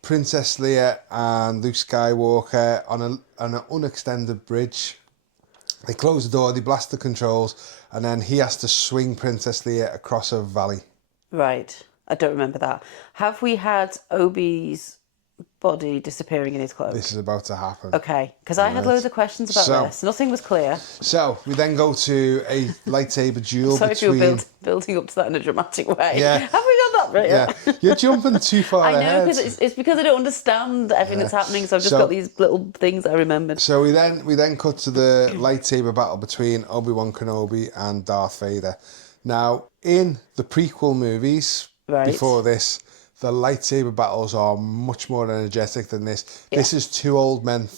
Princess Leia and Luke Skywalker on an unextended bridge. They close the door, they blast the controls, and then he has to swing Princess Leia across a valley. Right. I don't remember that. Have we had Obi's body disappearing in his clothes? This is about to happen. Okay, because I had loads of questions about this. Nothing was clear. So we then go to a lightsaber duel between... Sorry if you're building up to that in a dramatic way. Yeah. Have we got that right? Yeah. You're jumping too far ahead. I know, because it's because I don't understand everything that's happening, so I've just got these little things I remembered. So we then cut to the lightsaber battle between Obi-Wan Kenobi and Darth Vader. Now, in the prequel movies, before this, the lightsaber battles are much more energetic than this. Yeah. This is two old men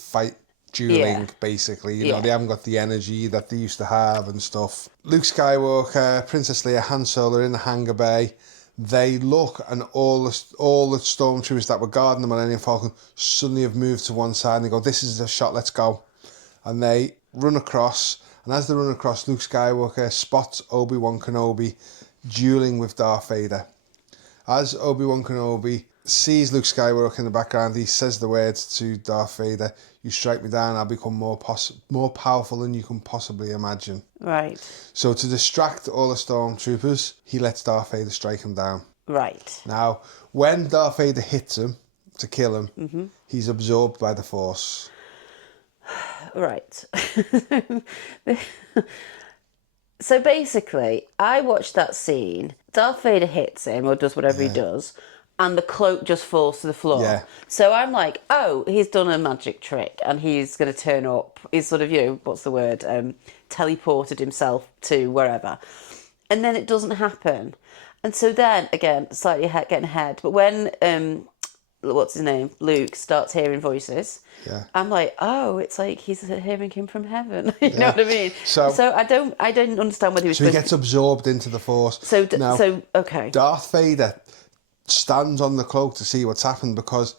dueling, basically. You know, they haven't got the energy that they used to have and stuff. Luke Skywalker, Princess Leia, Han Solo are in the hangar bay. They look, and all the stormtroopers that were guarding the Millennium Falcon suddenly have moved to one side and they go, this is a shot, let's go. And they run across, and as they run across, Luke Skywalker spots Obi-Wan Kenobi dueling with Darth Vader. As Obi-Wan Kenobi sees Luke Skywalker in the background, he says the words to Darth Vader, you strike me down, I'll become more powerful than you can possibly imagine. Right. So to distract all the stormtroopers, he lets Darth Vader strike him down. Right. Now, when Darth Vader hits him to kill him, he's absorbed by the Force. Right. So basically, I watched that scene. Darth Vader hits him or does whatever he does, and the cloak just falls to the floor. Yeah. So I'm like, oh, he's done a magic trick and he's going to turn up. He's sort of, what's the word? Teleported himself to wherever. And then it doesn't happen. And so then, again, slightly getting ahead. But when, what's his name? Luke starts hearing voices. Yeah. I'm like, oh, it's like he's hearing him from heaven. You know what I mean? So I didn't understand whether he was So he gets absorbed into the Force. Okay. Darth Vader stands on the cloak to see what's happened because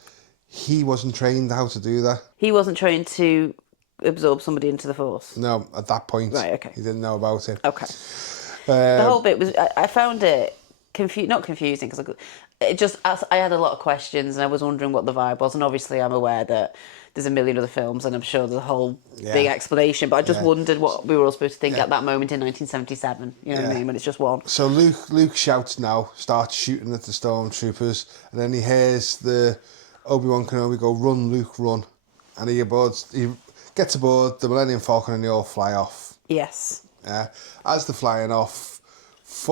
he wasn't trained how to do that. He wasn't trained to absorb somebody into the Force. No, at that point. Right, okay. He didn't know about it. Okay. The whole bit was, I found it not confusing, because I had a lot of questions and I was wondering what the vibe was, and obviously I'm aware that there's a million other films and I'm sure there's a whole big explanation, but I just wondered what we were all supposed to think at that moment in 1977, you know what I mean, when it's just one. So Luke shouts now, starts shooting at the stormtroopers, and then he hears the Obi-Wan Kenobi go, "Run, Luke, run." And he gets aboard the Millennium Falcon and they all fly off. Yes. As they're flying off,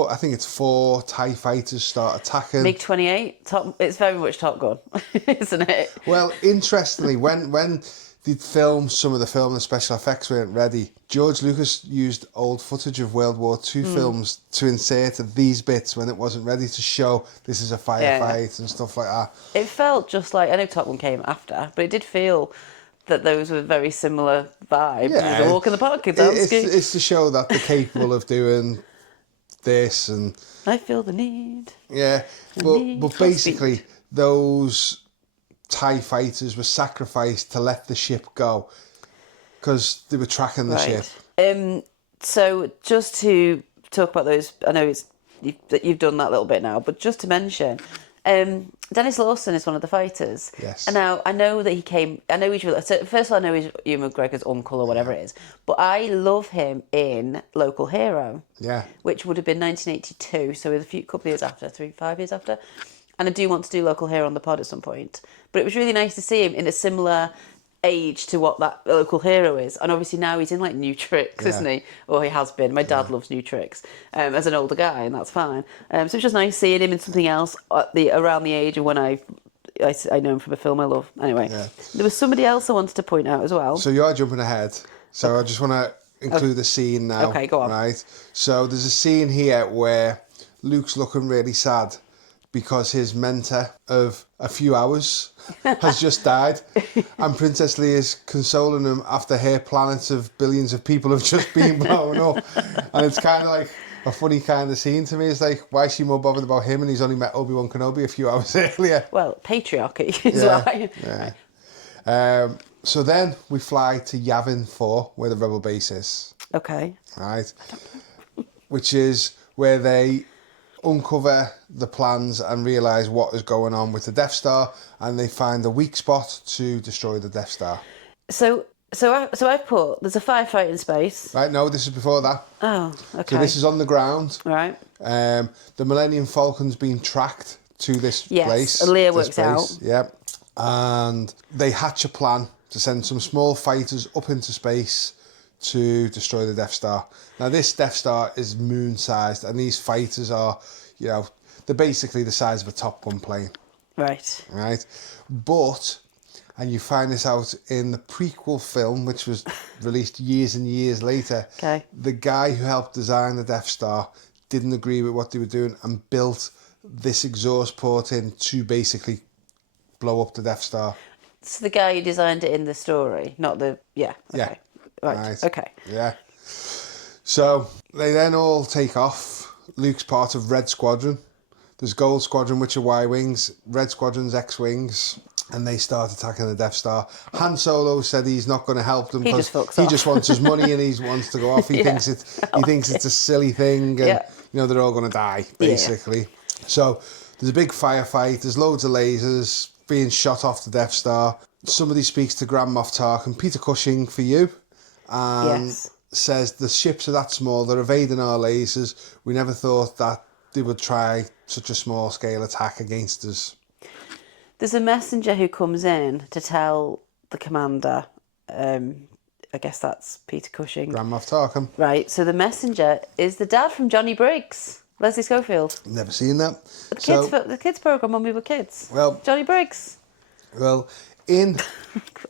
I think it's 4 TIE fighters start attacking. MiG-28, it's very much Top Gun, isn't it? Well, interestingly, when they'd filmed some of the film, the special effects weren't ready, George Lucas used old footage of World War II films to insert these bits when it wasn't ready, to show this is a firefight and stuff like that. It felt just like, I know Top Gun came after, but it did feel that those were very similar vibes. Yeah. It was a walk in the park. It's to show that they're capable of doing this, and I feel the need. Yeah, but basically those TIE fighters were sacrificed to let the ship go because they were tracking the ship. So just to talk about those, I know you've done that little bit now, but just to mention, Dennis Lawson is one of the fighters. Yes. And now I know that he came. I know he's so first of all, I know he's Ewan McGregor's uncle or whatever it is. But I love him in Local Hero. Yeah. Which would have been 1982, so a couple of years after, 5 years after. And I do want to do Local Hero on the pod at some point. But it was really nice to see him in a similar age to what that Local Hero is, and obviously now he's in like New Tricks, isn't he? Or he has been. My dad loves New Tricks as an older guy, and that's fine. So it's just nice seeing him in something else around the age of when I know him from a film I love. Anyway, there was somebody else I wanted to point out as well. So you are jumping ahead. So I just want to include the scene now. Okay, go on. Right. So there's a scene here where Luke's looking really sad because his mentor of a few hours has just died, and Princess Leia is consoling him after her planet of billions of people have just been blown up. And it's kind of like a funny kind of scene to me. It's like, why is she more bothered about him and he's only met Obi-Wan Kenobi a few hours earlier? Well, patriarchy is why. Yeah. So then we fly to Yavin 4, where the Rebel base is. Okay. Right. Which is where they uncover the plans and realise what is going on with the Death Star, and they find the weak spot to destroy the Death Star. So I've put, there's a firefight in space. Right, no, this is before that. Oh, okay. So this is on the ground. Right. The Millennium Falcon's been tracked to this place. Yes, Leia works out. Yeah. And they hatch a plan to send some small fighters up into space to destroy the Death Star. Now, this Death Star is moon-sized, and these fighters are, they're basically the size of a Top Gun plane. Right. Right? But, and you find this out in the prequel film, which was released years and years later, the guy who helped design the Death Star didn't agree with what they were doing and built this exhaust port in to basically blow up the Death Star. So the guy who designed it in the story, not the... Yeah. Okay. Yeah. Right. Okay. Yeah. So they then all take off. Luke's part of Red Squadron. There's Gold Squadron, which are Y-Wings. Red Squadron's X-Wings. And they start attacking the Death Star. Han Solo said he's not going to help them because he just wants his money and he wants to go off. He thinks it's a silly thing, and they're all going to die basically. Yeah. So there's a big firefight. There's loads of lasers being shot off the Death Star. Somebody speaks to Grand Moff Tarkin, Peter Cushing for you, and says the ships are that small. They're evading our lasers. We never thought that they would try such a small scale attack against us. There's a messenger who comes in to tell the commander, I guess that's Peter Cushing. Grand Moff Tarkin. Right, so the messenger is the dad from Johnny Briggs, Leslie Schofield. Never seen that. The kids program when we were kids. Well, Johnny Briggs. Well, in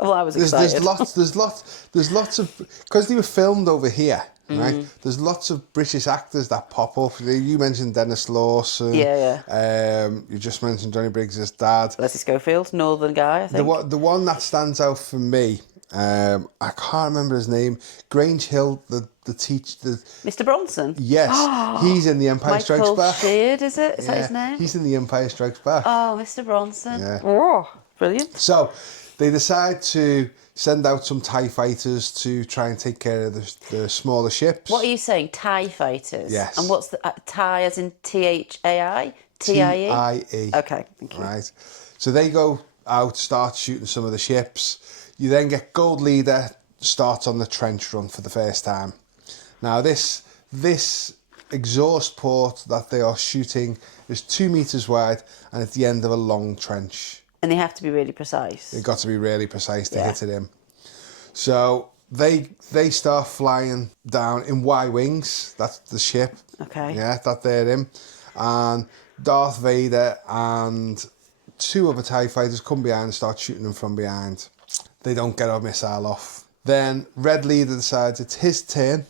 well, I was excited. There's lots of because they were filmed over here, right? There's lots of British actors that pop up. You mentioned Dennis Lawson. Yeah. You just mentioned Johnny Briggs' dad. Leslie Schofield, Northern guy, I think. The one that stands out for me, I can't remember his name. Grange Hill, the teacher. Mr. Bronson. Yes, he's in The Empire Strikes Back. Michael Sheard, is it? Is that his name? He's in The Empire Strikes Back. Oh, Mr. Bronson. Yeah. Oh, brilliant. So they decide to send out some TIE fighters to try and take care of the smaller ships. What are you saying? TIE fighters? Yes. And what's the TIE as in THAI? TIE. Okay, thank you. Right. So they go out, start shooting some of the ships. You then get Gold Leader starts on the trench run for the first time. Now this exhaust port that they are shooting is 2 meters wide and at the end of a long trench. And they have to be really precise. They've got to be really precise to hit it in. So they start flying down in Y-wings. That's the ship. Okay. Yeah, that they're in. And Darth Vader and 2 other TIE fighters come behind and start shooting them from behind. They don't get a missile off. Then Red Leader decides it's his turn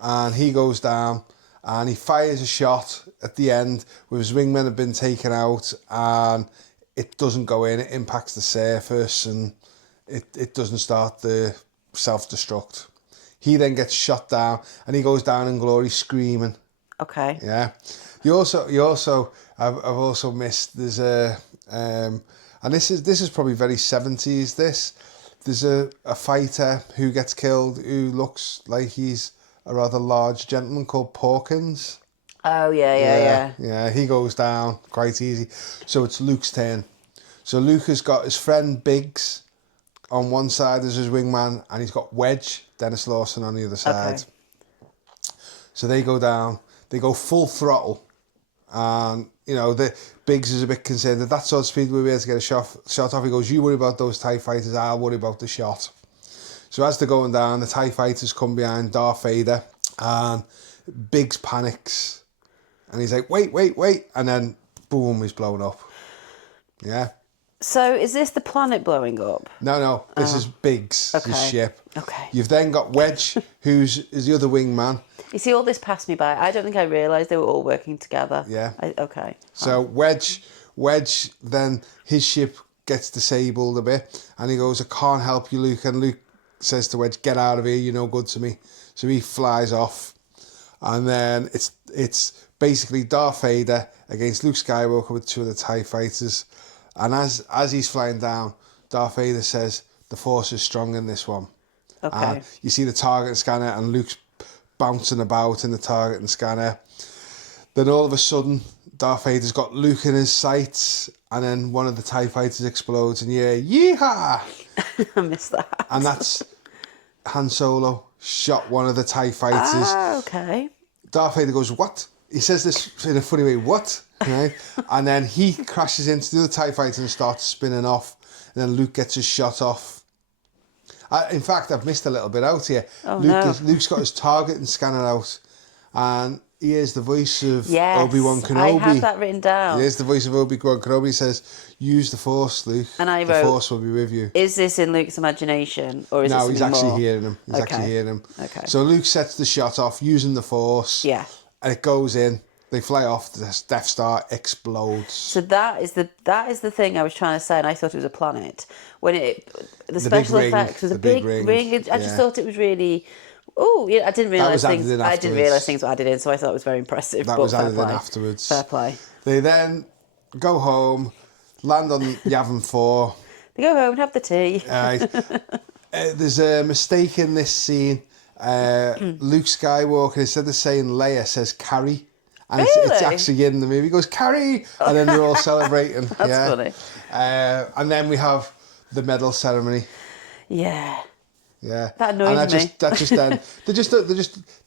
and he goes down and he fires a shot at the end where his wingmen have been taken out and it doesn't go in, it impacts the surface and it doesn't start the self-destruct. He then gets shot down and he goes down in glory screaming. Okay. Yeah. I've also missed, there's a, and this is probably very 70s, there's a fighter who gets killed who looks like he's a rather large gentleman called Porkins. Oh, yeah. Yeah, he goes down quite easy. So it's Luke's turn. So Luke has got his friend Biggs on one side as his wingman, and he's got Wedge, Dennis Lawson, on the other side. Okay. So they go down, they go full throttle, and, you know, the Biggs is a bit concerned that sort of speed we'll be able to get a shot off. He goes, you worry about those TIE fighters, I'll worry about the shot. So as they're going down, the TIE fighters come behind Darth Vader, and Biggs panics. And he's like, wait. And then, boom, he's blown up. Yeah. So is this the planet blowing up? No. This is Biggs, his ship. Okay. You've then got Wedge, is the other wingman. You see, all this passed me by. I don't think I realised they were all working together. Yeah. Okay. So Wedge, then his ship gets disabled a bit. And he goes, I can't help you, Luke. And Luke says to Wedge, get out of here, you're no good to me. So he flies off. And then it's basically Darth Vader against Luke Skywalker with 2 of the TIE fighters. And as he's flying down, Darth Vader says, the Force is strong in this one. Okay. And you see the target scanner and Luke's bouncing about in the target and scanner. Then all of a sudden, Darth Vader's got Luke in his sights and then one of the TIE fighters explodes and yeehaw! I missed that. And that's Han Solo shot one of the TIE fighters. Ah, okay. Darth Vader goes, what? He says this in a funny way, what? Right? And then he crashes into the other TIE fighter and starts spinning off. And then Luke gets his shot off. In fact, I've missed a little bit out here. Oh, Luke's got his target and scanner out. And he hears the voice of Obi-Wan Kenobi. I have that written down. He hears the voice of Obi-Wan Kenobi. He says, use the Force, Luke. And I the wrote, Force will be with you. Is this in Luke's imagination? Or is No, it he's actually hearing him. He's actually hearing him. Okay. So Luke sets the shot off using the Force. Yeah. And it goes in. They fly off. The Death Star explodes. So that is the thing I was trying to say, and I thought it was a planet. When the special effects was a big ring. I just thought it was really. Oh, yeah, I didn't realise things. I didn't realise things were added in, so I thought it was very impressive. That was added in afterwards. Fair play. They then go home, land on Yavin 4. They go home and have the tea. There's a mistake in this scene. Luke Skywalker, instead of saying Leia, says Carrie. And it's actually in the movie. He goes, Carrie! And then they're all celebrating. That's funny. And then we have the medal ceremony. Yeah. Yeah. That annoys me.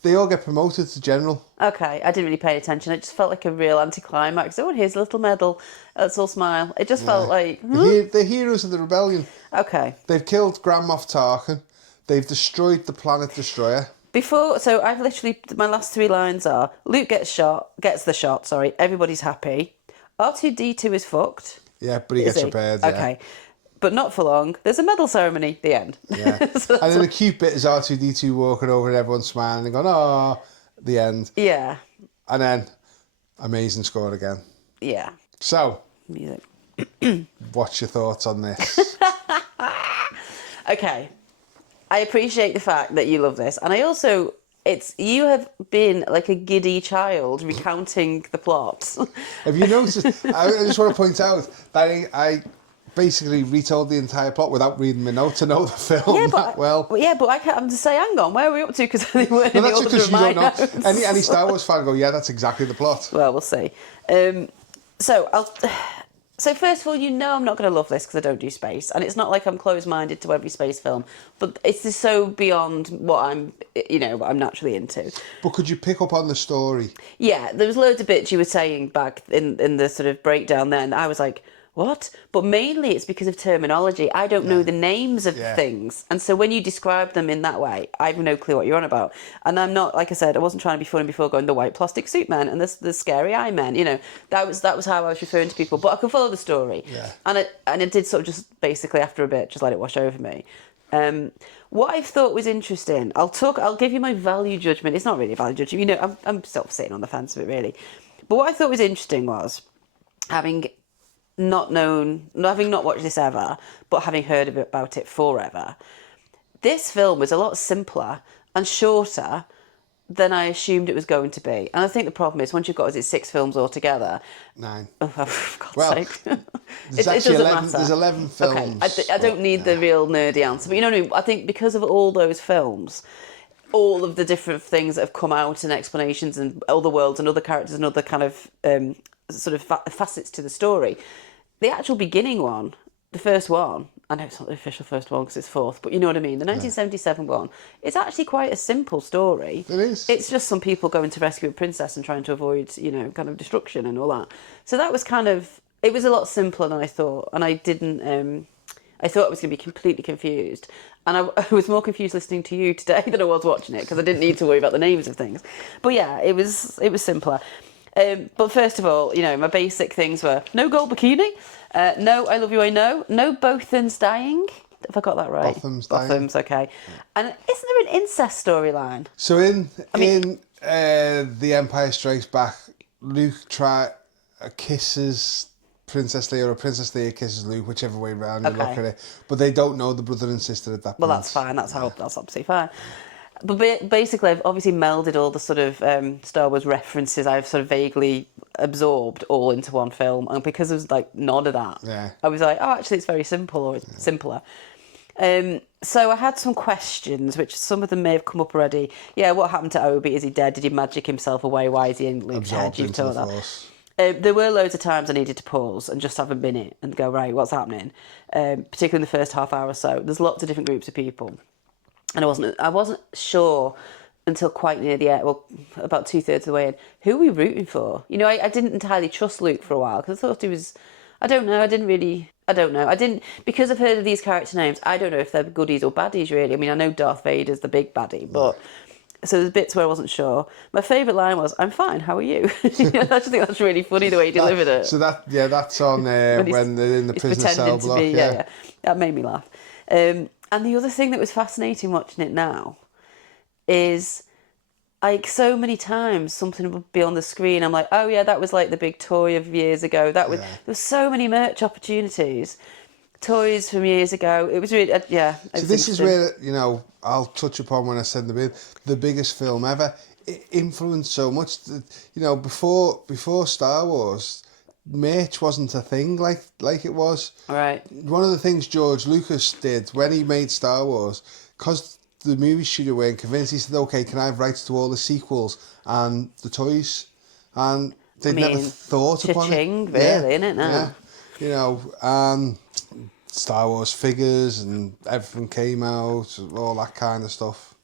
They all get promoted to general. Okay, I didn't really pay attention. It just felt like a real anticlimax. Oh, here's a little medal. Let's all smile. It just felt like... The heroes of the rebellion. Okay. They've killed Grand Moff Tarkin. They've destroyed the Planet Destroyer. So I've literally, my last 3 lines are, Luke gets the shot, sorry, everybody's happy. R2-D2 is fucked. Yeah, but he gets repaired, yeah. Okay. But not for long. There's a medal ceremony, the end. Yeah. And then the cute bit is R2-D2 walking over and everyone's smiling and going, oh, the end. Yeah. And then, amazing score again. Yeah. So, music. What's your thoughts on this? Okay. I appreciate the fact that you love this. And I also... you have been like a giddy child recounting the plot. Have you noticed? I just want to point out that I basically retold the entire plot without reading the notes to know the film that well. Yeah, but I can't. I'm just say, hang on, where are we up to? Because they weren't in the order of my notes. Any Star Wars fan go, yeah, that's exactly the plot. Well, we'll see. So first of all, I'm not going to love this because I don't do space, and it's not like I'm closed-minded to every space film, but it's just so beyond what I'm naturally into. But could you pick up on the story? Yeah, there was loads of bits you were saying back in the sort of breakdown then. I was like, what? But mainly it's because of terminology. I don't know the names of things. And so when you describe them in that way, I have no clue what you're on about. And I'm not, like I said, I wasn't trying to be funny before going, the white plastic suit men and the scary eye men. That was how I was referring to people. But I could follow the story. Yeah. And it did sort of just basically after a bit, just let it wash over me. What I thought was interesting, I'll give you my value judgment. It's not really a value judgment. I'm still sitting on the fence of it, really. But what I thought was interesting was having not watched this ever, but having heard about it forever. This film was a lot simpler and shorter than I assumed it was going to be. And I think the problem is, once you've got, 6 films altogether? 9. Oh, for God's sake. There's actually 11, there's 11 films. Okay, I don't need the real nerdy answer, but you know what I mean? I think because of all those films, all of the different things that have come out and explanations and other worlds and other characters and other kind of sort of facets to the story, the actual beginning one, the first one, I know it's not the official first one because it's 4th, but you know what I mean, the 1977 one, it's actually quite a simple story. It is. It's just some people going to rescue a princess and trying to avoid, kind of destruction and all that. So that was it was a lot simpler than I thought, and I didn't, I thought I was going to be completely confused. And I was more confused listening to you today than I was watching it, because I didn't need to worry about the names of things. But yeah, it was simpler. But first of all, my basic things were no gold bikini, no I love you I know, no Bothan's dying. Have I got that right? Botham's okay. And isn't there an incest storyline? So in The Empire Strikes Back, Luke kisses Princess Leia, or Princess Leia kisses Luke, whichever way around you look at it. But they don't know the brother and sister at that point. Well, that's fine. That's absolutely fine. But basically, I've obviously melded all the sort of Star Wars references I've sort of vaguely absorbed all into one film. And because there was like none of that, I was like, oh, actually, it's very simple, or it's simpler. So I had some questions, which some of them may have come up already. Yeah, what happened to Obi? Is he dead? Did he magic himself away? Why is he in Luke's head? You've told that. There were loads of times I needed to pause and just have a minute and go, right, what's happening? Particularly in the first half hour or so. There's lots of different groups of people. And I wasn't sure until quite near the end, well, about 2/3 of the way in, who were we rooting for? I didn't entirely trust Luke for a while, because I thought he was, I don't know, because I've heard of these character names, I don't know if they're goodies or baddies, really. I mean, I know Darth Vader's the big baddie, but... So there's bits where I wasn't sure. My favourite line was, "I'm fine, how are you?" I just think that's really funny the way he delivered it. So that's on when they're in the prison cell block. Yeah. That made me laugh. And the other thing that was fascinating watching it now is, like, so many times something would be on the screen. I'm like, oh yeah, that was like the big toy of years ago. There was so many merch opportunities. Toys from years ago. It was really, So this is where, I'll touch upon when I said the biggest film ever. It influenced so much. Before Star Wars, merch wasn't a thing like it was. Right. One of the things George Lucas did when he made Star Wars, because the movie studio weren't convinced, he said, okay, can I have rights to all the sequels and the toys? And they'd never thought upon it. Cha-ching, really, isn't it now? Yeah. Star Wars figures and everything came out, all that kind of stuff.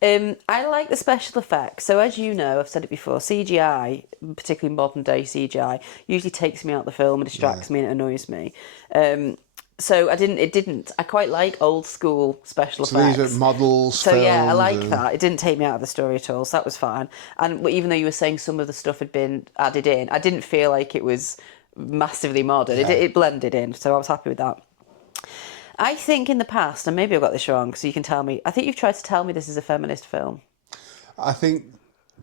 I like the special effects. So as you know, I've said it before, CGI, particularly modern day CGI, usually takes me out of the film and distracts me and it annoys me. So I quite like old school special effects. So these are models, So yeah, I like and... that. It didn't take me out of the story at all, so that was fine. And even though you were saying some of the stuff had been added in, I didn't feel like it was massively modern. Yeah. It blended in, so I was happy with that. I think in the past, and maybe I've got this wrong, so you can tell me, I think you've tried to tell me this is a feminist film. I think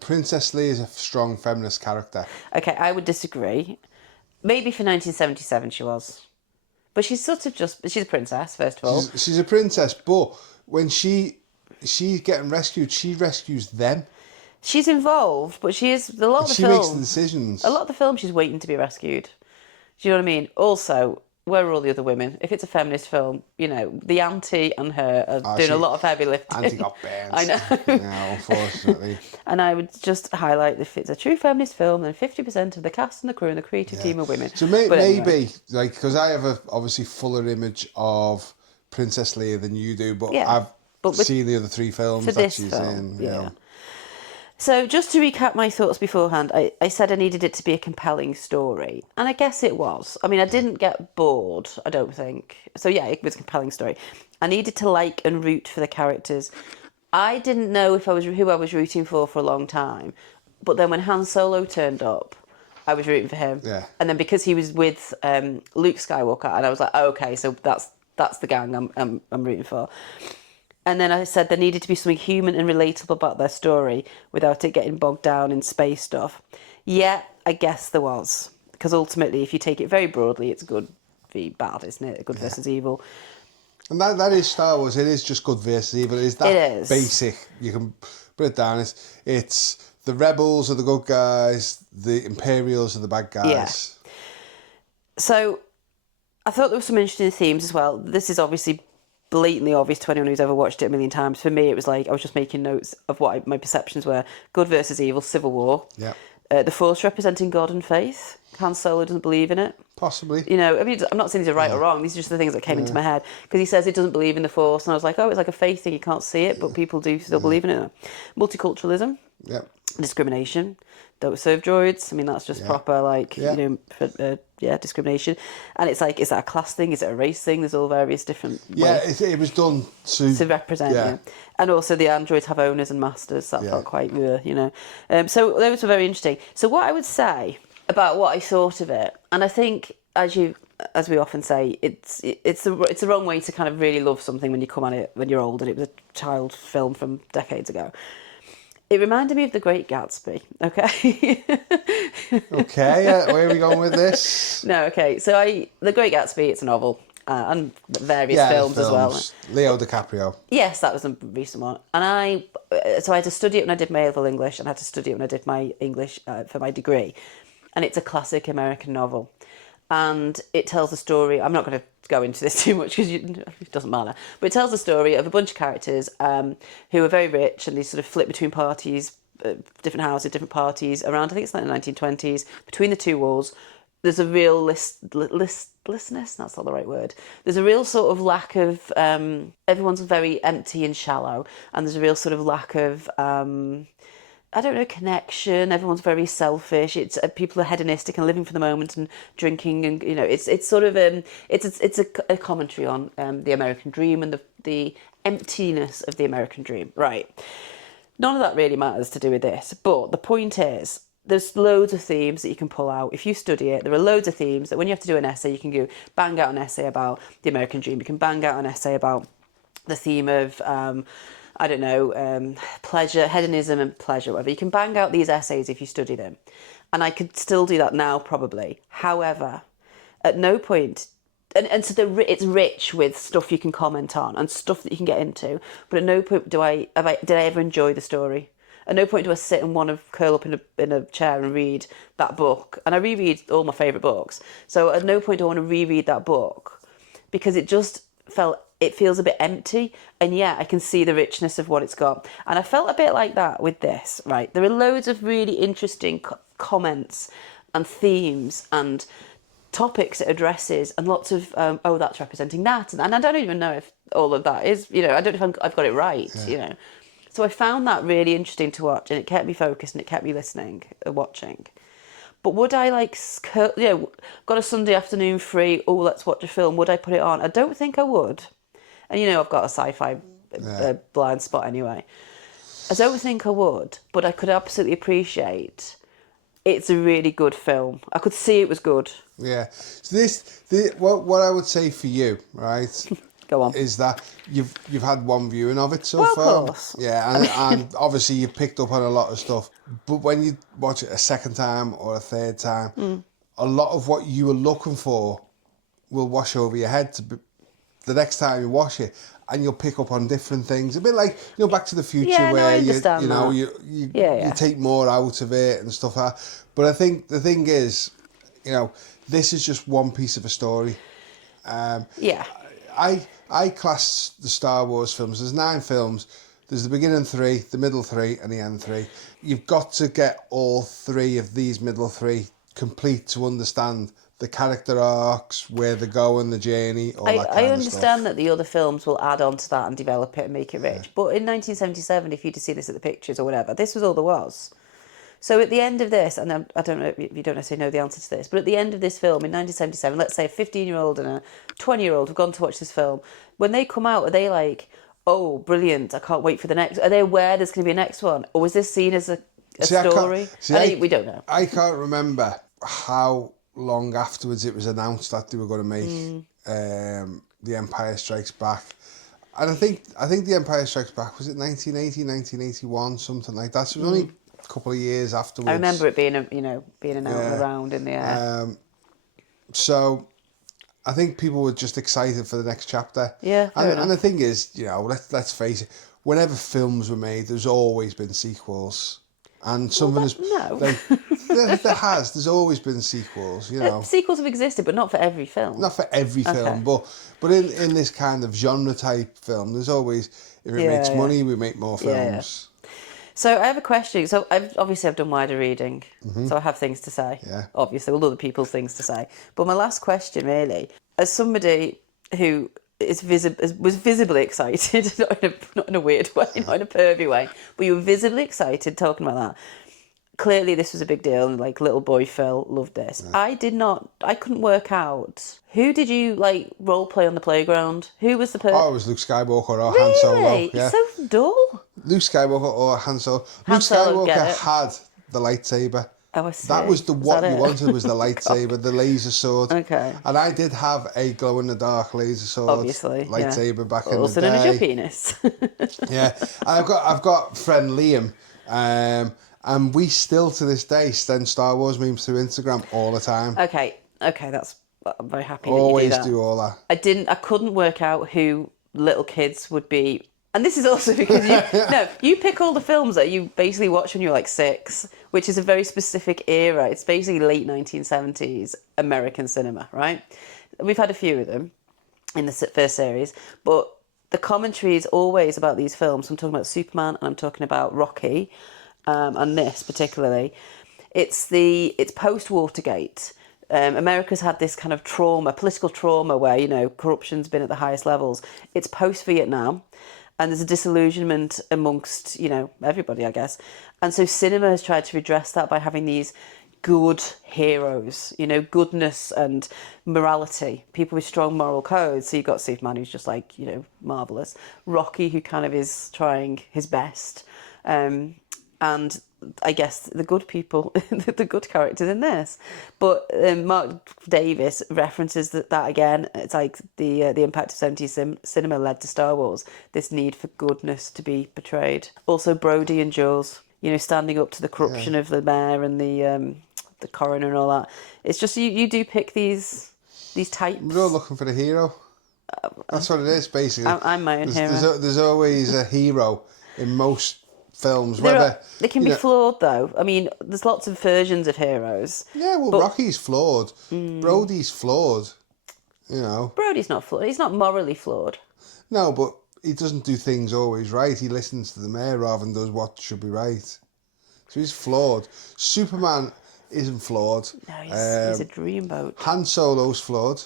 Princess Leia is a strong feminist character. Okay, I would disagree. Maybe for 1977 she was. But she's sort of she's a princess, first of all. She's a princess, but when she's getting rescued, she rescues them. She's involved, but she is, a lot of the film... She makes the decisions. A lot of the film she's waiting to be rescued. Do you know what I mean? Also, where are all the other women? If it's a feminist film, you know, the auntie and her are doing a lot of heavy lifting. Auntie got burnt. I know. Yeah, unfortunately. And I would just highlight, if it's a true feminist film, then 50% of the cast and the crew and the creative team are women. So maybe, like, because I have a obviously fuller image of Princess Leia than you do, but I've seen the other three films that she's in. Yeah. So just to recap my thoughts beforehand, I said I needed it to be a compelling story. And I guess it was. I mean, I didn't get bored, I don't think. So yeah, it was a compelling story. I needed to like and root for the characters. I didn't know who I was rooting for a long time. But then when Han Solo turned up, I was rooting for him. Yeah. And then because he was with Luke Skywalker, and I was like, oh, okay, so that's the gang I'm rooting for. And then I said there needed to be something human and relatable about their story without it getting bogged down in space stuff. Yeah, I guess there was. Because ultimately, if you take it very broadly, it's good v bad, isn't it? Good versus evil. And that is Star Wars. It is just good versus evil. It is basic. You can put it down. It's the rebels are the good guys, the Imperials are the bad guys. Yeah. So I thought there were some interesting themes as well. This is obviously blatantly obvious to anyone who's ever watched it a million times. For me, it was like I was just making notes of what my perceptions were. Good versus evil, civil war. Yeah. The Force representing God and faith. Han Solo doesn't believe in it. Possibly. You know, I mean, I'm not saying these are right or wrong. These are just the things that came into my head. Because he says he doesn't believe in the Force. And I was like, oh, it's like a faith thing. You can't see it, but people do still believe in it. Multiculturalism. Yeah. Discrimination. Don't serve droids. I mean, that's just proper, like, you know, for, discrimination. And it's like, is that a class thing? Is it a race thing? There's all various different ways. It was done to represent, And also the androids have owners and masters. That felt quite, you know. So those were very interesting. So what I would say about what I thought of it, and I think, as we often say, it's the wrong way to kind of really love something when you come at it when you're old, and it was a child film from decades ago. It reminded me of The Great Gatsby, okay? Okay, where are we going with this? No, okay. So The Great Gatsby, it's a novel, and various films as well. Leo DiCaprio. Yes, that was a recent one. And I had to study it when I did my A-level English, and I had to study it when I did my English for my degree. And it's a classic American novel. And it tells the story, I'm not going to go into this too much because it doesn't matter, but it tells the story of a bunch of characters who are very rich, and they sort of flip between parties, different houses, different parties around, I think it's like the 1920s, between the two wars. There's a real listlessness, that's not the right word. There's a real sort of lack of, everyone's very empty and shallow, and there's a real sort of lack of, I don't know, connection. Everyone's very selfish. It's people are hedonistic and living for the moment and drinking, and you know, it's sort of it's a commentary on the American dream and the emptiness of the American dream. Right. None of that really matters to do with this, but the point is, there's loads of themes that you can pull out. If you study it, there are loads of themes that when you have to do an essay, you can go bang out an essay about the American dream. You can bang out an essay about the theme of I don't know, pleasure, hedonism and pleasure, whatever. You can bang out these essays if you study them. And I could still do that now, probably. However, at no point, and so it's rich with stuff you can comment on and stuff that you can get into, but at no point did I ever enjoy the story. At no point do I sit and want to curl up in a chair and read that book. And I reread all my favourite books. So at no point do I want to reread that book, because it feels a bit empty, and I can see the richness of what it's got. And I felt a bit like that with this, right? There are loads of really interesting comments and themes and topics it addresses, and lots of, that's representing that. And I don't even know if all of that is, you know, I don't know if I've got it right, you know. So I found that really interesting to watch, and it kept me focused and it kept me listening and watching. But would I like, got a Sunday afternoon free, oh, let's watch a film, would I put it on? I don't think I would. And I've got a sci-fi blind spot anyway. I don't think I would, but I could absolutely appreciate it's a really good film. I could see it was good. Yeah. So what I would say for you, right? Go on. Is that you've had one viewing of it so far. Of course. Yeah, and obviously you picked up on a lot of stuff. But when you watch it a second time or a third time, a lot of what you were looking for will wash over your head the next time you watch it, and you'll pick up on different things. A bit like Back to the Future, where you take more out of it and stuff like that. But I think the thing is, this is just one piece of a story. I class the Star Wars films. There's 9 films. There's the beginning 3, the middle 3, and the end 3. You've got to get all 3 of these middle 3 complete to understand the character arcs, where they're going, the journey, all that kind of stuff. I understand that the other films will add on to that and develop it and make it rich. But in 1977, if you'd see this at the pictures or whatever, this was all there was. So at the end of this, and I don't know if you don't necessarily know the answer to this, but at the end of this film in 1977, let's say a 15-year-old and a 20-year-old have gone to watch this film. When they come out, are they like, oh, brilliant, I can't wait for the next? Are they aware there's going to be a next one? Or was this seen as a story? We don't know. I can't remember how long afterwards it was announced that they were going to make The Empire Strikes Back. And I think The Empire Strikes Back, was it 1980, 1981, something like that? So it was only a couple of years afterwards. I remember it being around in the air. So I think people were just excited for the next chapter. Yeah, and the thing is, let's face it, whenever films were made, there's always been sequels. And there's always been sequels, Sequels have existed, but not for every film. Not for every film, but in this kind of genre type film, there's always, if it makes money, we make more films. Yeah. So I have a question. So I've done wider reading, so I have things to say. Yeah. Obviously, all other people's things to say. But my last question, really, as somebody who was visibly excited, not in a weird way, not in a pervy way, but you were visibly excited talking about that. Clearly this was a big deal, and like little boy Phil loved this. Yeah. I couldn't work out, who did you like role play on the playground? Who was the person? Oh, it was Luke Skywalker or really? Han Solo. Yeah. It's so dull. Luke Skywalker or Han Solo. Luke Skywalker had the lightsaber. Oh, I see. That was what you wanted, was the lightsaber, the laser sword. Okay. And I did have a glow-in-the-dark laser sword. Obviously, lightsaber back in the day. Also known as your penis. Yeah. And I've got friend Liam, and we still to this day send Star Wars memes through Instagram all the time. Okay, that's, I'm very happy Always that you do all that. I couldn't work out who little kids would be. And this is also because you pick all the films that you basically watch when you're like 6, which is a very specific era. It's basically late 1970s American cinema, right? We've had a few of them in the first series, but the commentary is always about these films. I'm talking about Superman and I'm talking about Rocky, and this particularly. It's post-Watergate. America's had this kind of trauma, political trauma, where, corruption's been at the highest levels. It's post-Vietnam. And there's a disillusionment amongst, everybody, I guess. And so cinema has tried to redress that by having these good heroes, goodness and morality, people with strong moral codes. So you've got Superman, who's just like, marvellous. Rocky, who kind of is trying his best. And I guess the good people, the good characters in this. But Mark Davis references that again. It's like the impact of 70s cinema led to Star Wars, this need for goodness to be portrayed. Also Brody and Jaws, standing up to the corruption of the mayor and the coroner and all that. It's just you do pick these types. We're all looking for the hero. That's what it is, basically. I'm my own hero. There's always a hero in most films. They can be flawed, though. I mean, there's lots of versions of heroes. Yeah, well, Rocky's flawed. Brody's flawed. Brody's not flawed. He's not morally flawed. No, but he doesn't do things always right. He listens to the mayor rather than does what should be right. So he's flawed. Superman isn't flawed. No, he's a dreamboat. Han Solo's flawed.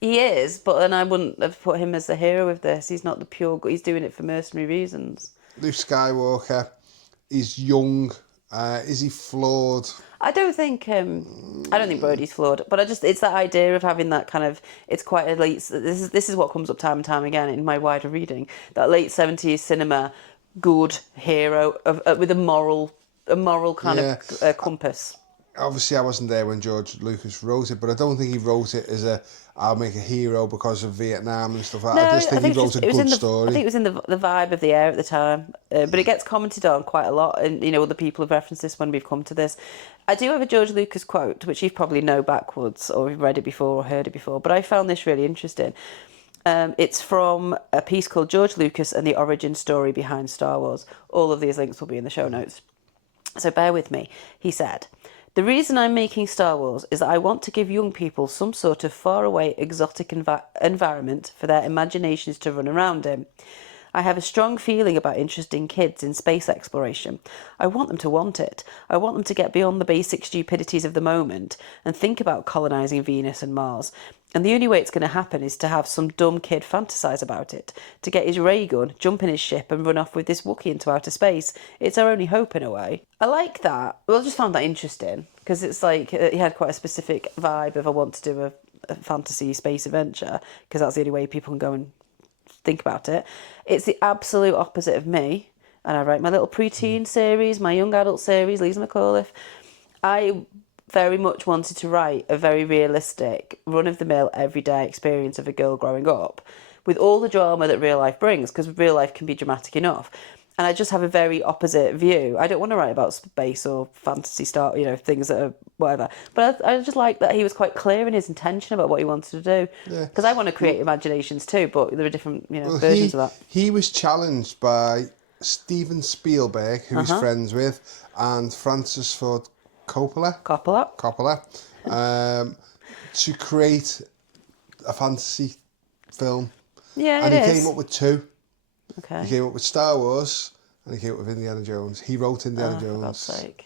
He is, but then I wouldn't have put him as the hero of this. He's not the pure good. He's doing it for mercenary reasons. Luke Skywalker is young Is he flawed? I don't think Brody's flawed, but it's that idea of having that kind of, it's quite a late, this is what comes up time and time again in my wider reading, that late 70s cinema good hero with a moral kind of compass. Obviously I wasn't there when George Lucas wrote it, but I don't think he wrote it as I'll make a hero because of Vietnam and stuff like that. I just think he wrote a good story. I think it was in the vibe of the air at the time, but it gets commented on quite a lot, and other people have referenced this when we've come to this. I do have a George Lucas quote, which you probably know backwards, or you've read it before or heard it before, but I found this really interesting. It's from a piece called George Lucas and the Origin Story Behind Star Wars. All of these links will be in the show notes, so bear with me. He said, "The reason I'm making Star Wars is that I want to give young people some sort of faraway, exotic environment for their imaginations to run around in. I have a strong feeling about interesting kids in space exploration. I want them to want it. I want them to get beyond the basic stupidities of the moment and think about colonising Venus and Mars. And the only way it's going to happen is to have some dumb kid fantasise about it, to get his ray gun, jump in his ship and run off with this Wookiee into outer space. It's our only hope in a way." I like that. Well, I just found that interesting because it's like he had quite a specific vibe of I want to do a fantasy space adventure because that's the only way people can go and think about it. It's the absolute opposite of me, and I write my little preteen series, my young adult series, Lisa McAuliffe. I very much wanted to write a very realistic, run-of-the-mill, everyday experience of a girl growing up with all the drama that real life brings, because real life can be dramatic enough. And I just have a very opposite view. I don't want to write about space or fantasy things that are whatever. But I just like that he was quite clear in his intention about what he wanted to do. Because I want to create imaginations too, but there are different versions of that. He was challenged by Steven Spielberg, who he's friends with, and Francis Ford Coppola, to create a fantasy film. Yeah, and he came up with two. Okay. He came up with Star Wars and he came up with Indiana Jones. He wrote Indiana Jones. For God's sake.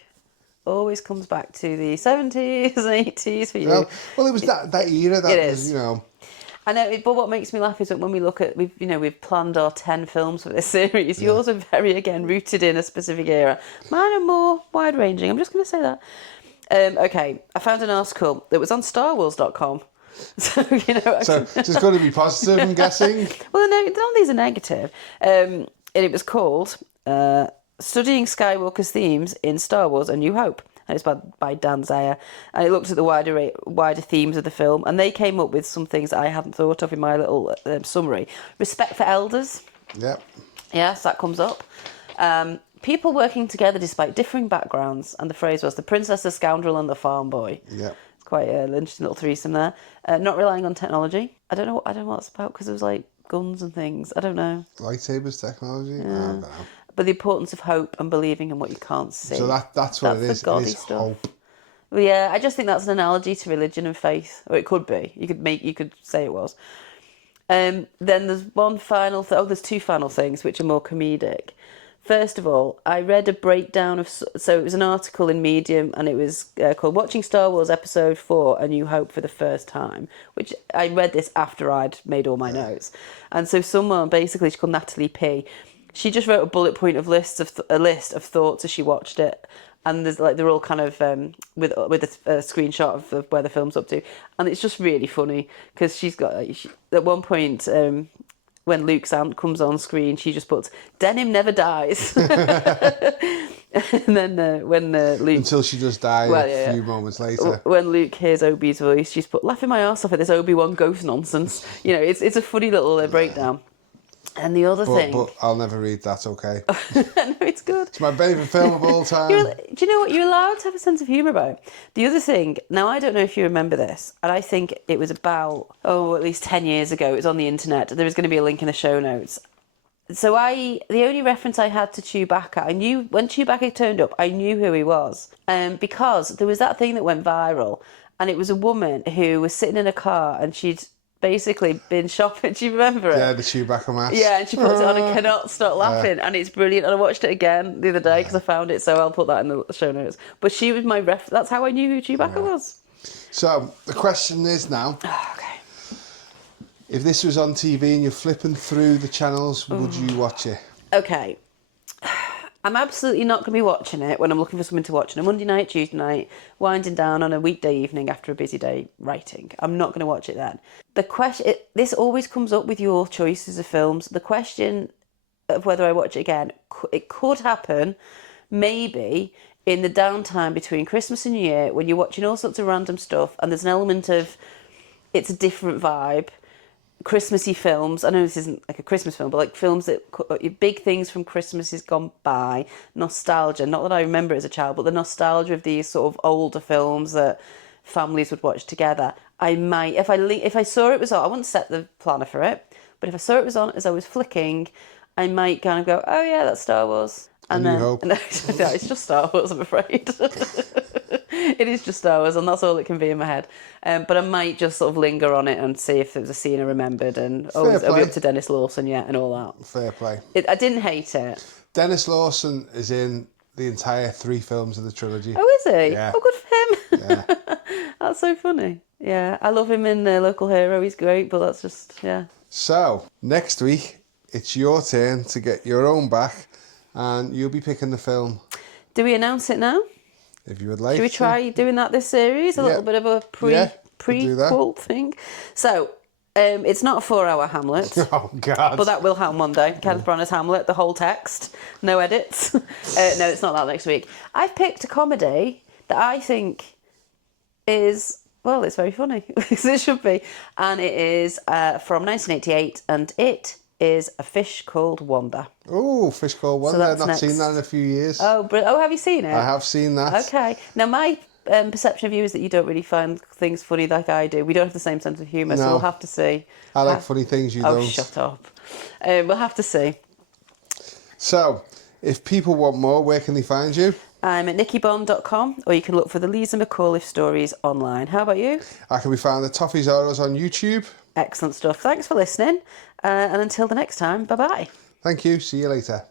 Always comes back to the 70s and 80s for you. Well, it was that era that was, I know, but what makes me laugh is that when we look at, we've planned our 10 films for this series. Yours are very, again, rooted in a specific era. Mine are more wide-ranging. I'm just going to say that. Okay, I found an article that was on StarWars.com. So, So it's got to be positive, I'm guessing. Well, no, none of these are negative. And it was called Studying Skywalker's Themes in Star Wars A New Hope. And it's by Dan Zeyer. And it looked at the wider themes of the film. And they came up with some things that I hadn't thought of in my little summary. Respect for elders. Yep. Yes, that comes up. People working together despite differing backgrounds. And the phrase was the princess, the scoundrel, and the farm boy. Yep. Quite an interesting little threesome there. Not relying on technology. I don't know what it's about because it was like guns and things. I don't know. Lightsabers technology? Yeah. I don't know. But the importance of hope and believing in what you can't see. So that's what it is. It is hope. Well, yeah, I just think that's an analogy to religion and faith, or it could be. You could say it was. Then there's one final. There's two final things which are more comedic. First of all, I read a breakdown of... So it was an article in Medium, and it was called Watching Star Wars Episode 4, A New Hope for the First Time, which I read this after I'd made all my notes. And so someone, basically, she's called Natalie P., she just wrote a bullet point of a list of thoughts as she watched it. And there's they're all kind of with a screenshot of where the film's up to. And it's just really funny because she's got... at one point... when Luke comes on screen, she just puts, "Denim never dies." And then when Luke... Until she does die a few moments later. When Luke hears Obi's voice, she's put, "Laughing my arse off at this Obi-Wan ghost nonsense." It's a funny little breakdown. And the other thing... But I'll never read that, okay? No, it's good. It's my favourite film of all time. Do you know what? You're allowed to have a sense of humour about it. The other thing, now I don't know if you remember this, and I think it was about, at least 10 years ago, it was on the internet. There is going to be a link in the show notes. So the only reference I had to Chewbacca, I knew, when Chewbacca turned up, I knew who he was. Because there was that thing that went viral, and it was a woman who was sitting in a car, and she'd basically been shopping. Do you remember it? Yeah, the Chewbacca mask. Yeah, and she puts it on and cannot stop laughing, and it's brilliant. And I watched it again the other day because I found it, so I'll put that in the show notes. But she was my that's how I knew who Chewbacca was. So the question is now, okay, if this was on TV and you're flipping through the channels, would you watch it? Okay. I'm absolutely not going to be watching it when I'm looking for something to watch on a Monday night, Tuesday night, winding down on a weekday evening after a busy day writing. I'm not going to watch it then. The question, this always comes up with your choices of films. The question of whether I watch it again, it could happen maybe in the downtime between Christmas and New Year when you're watching all sorts of random stuff and there's an element of, it's a different vibe. Christmassy films. I know this isn't like a Christmas film, but like films that big things from Christmas has gone by. Nostalgia. Not that I remember it as a child, but the nostalgia of these sort of older films that families would watch together. I might, if I saw it was on, I wouldn't set the planner for it, but if I saw it was on as I was flicking, I might kind of go, oh yeah, that's Star Wars. And then, no, it's just Star Wars, I'm afraid. It is just Star Wars, and that's all it can be in my head. But I might just sort of linger on it and see if there was a scene I remembered, and are we up to Dennis Lawson yet, and all that. Fair play. I didn't hate it. Dennis Lawson is in the entire 3 films of the trilogy. Oh, is he? Yeah. Oh, good for him. Yeah. That's so funny. Yeah, I love him in Local Hero. He's great, but that's just, yeah. So, next week, it's your turn to get your own back, and you'll be picking the film. Do we announce it now? If you would like. Should we try doing that this series? A little bit of a prequel thing. So, it's not a 4-hour Hamlet. Oh, God. But that will happen one day. Kenneth Branagh's Hamlet, the whole text, no edits. No, it's not that next week. I've picked a comedy that I think is, well, it's very funny, because it should be. And it is from 1988, and it is A Fish Called Wanda. Oh, Fish Called Wanda. I've not seen that in a few years. Oh, have you seen it? I have seen that. Okay. Now, my perception of you is that you don't really find things funny like I do. We don't have the same sense of humour, so we'll have to see. I like funny things, you don't. Oh, shut up. We'll have to see. So, if people want more, where can they find you? I'm at nickybond.com, or you can look for the Lisa McAuliffe stories online. How about you? I can be found at Toffee Zorros on YouTube. Excellent stuff. Thanks for listening. And until the next time, bye-bye. Thank you. See you later.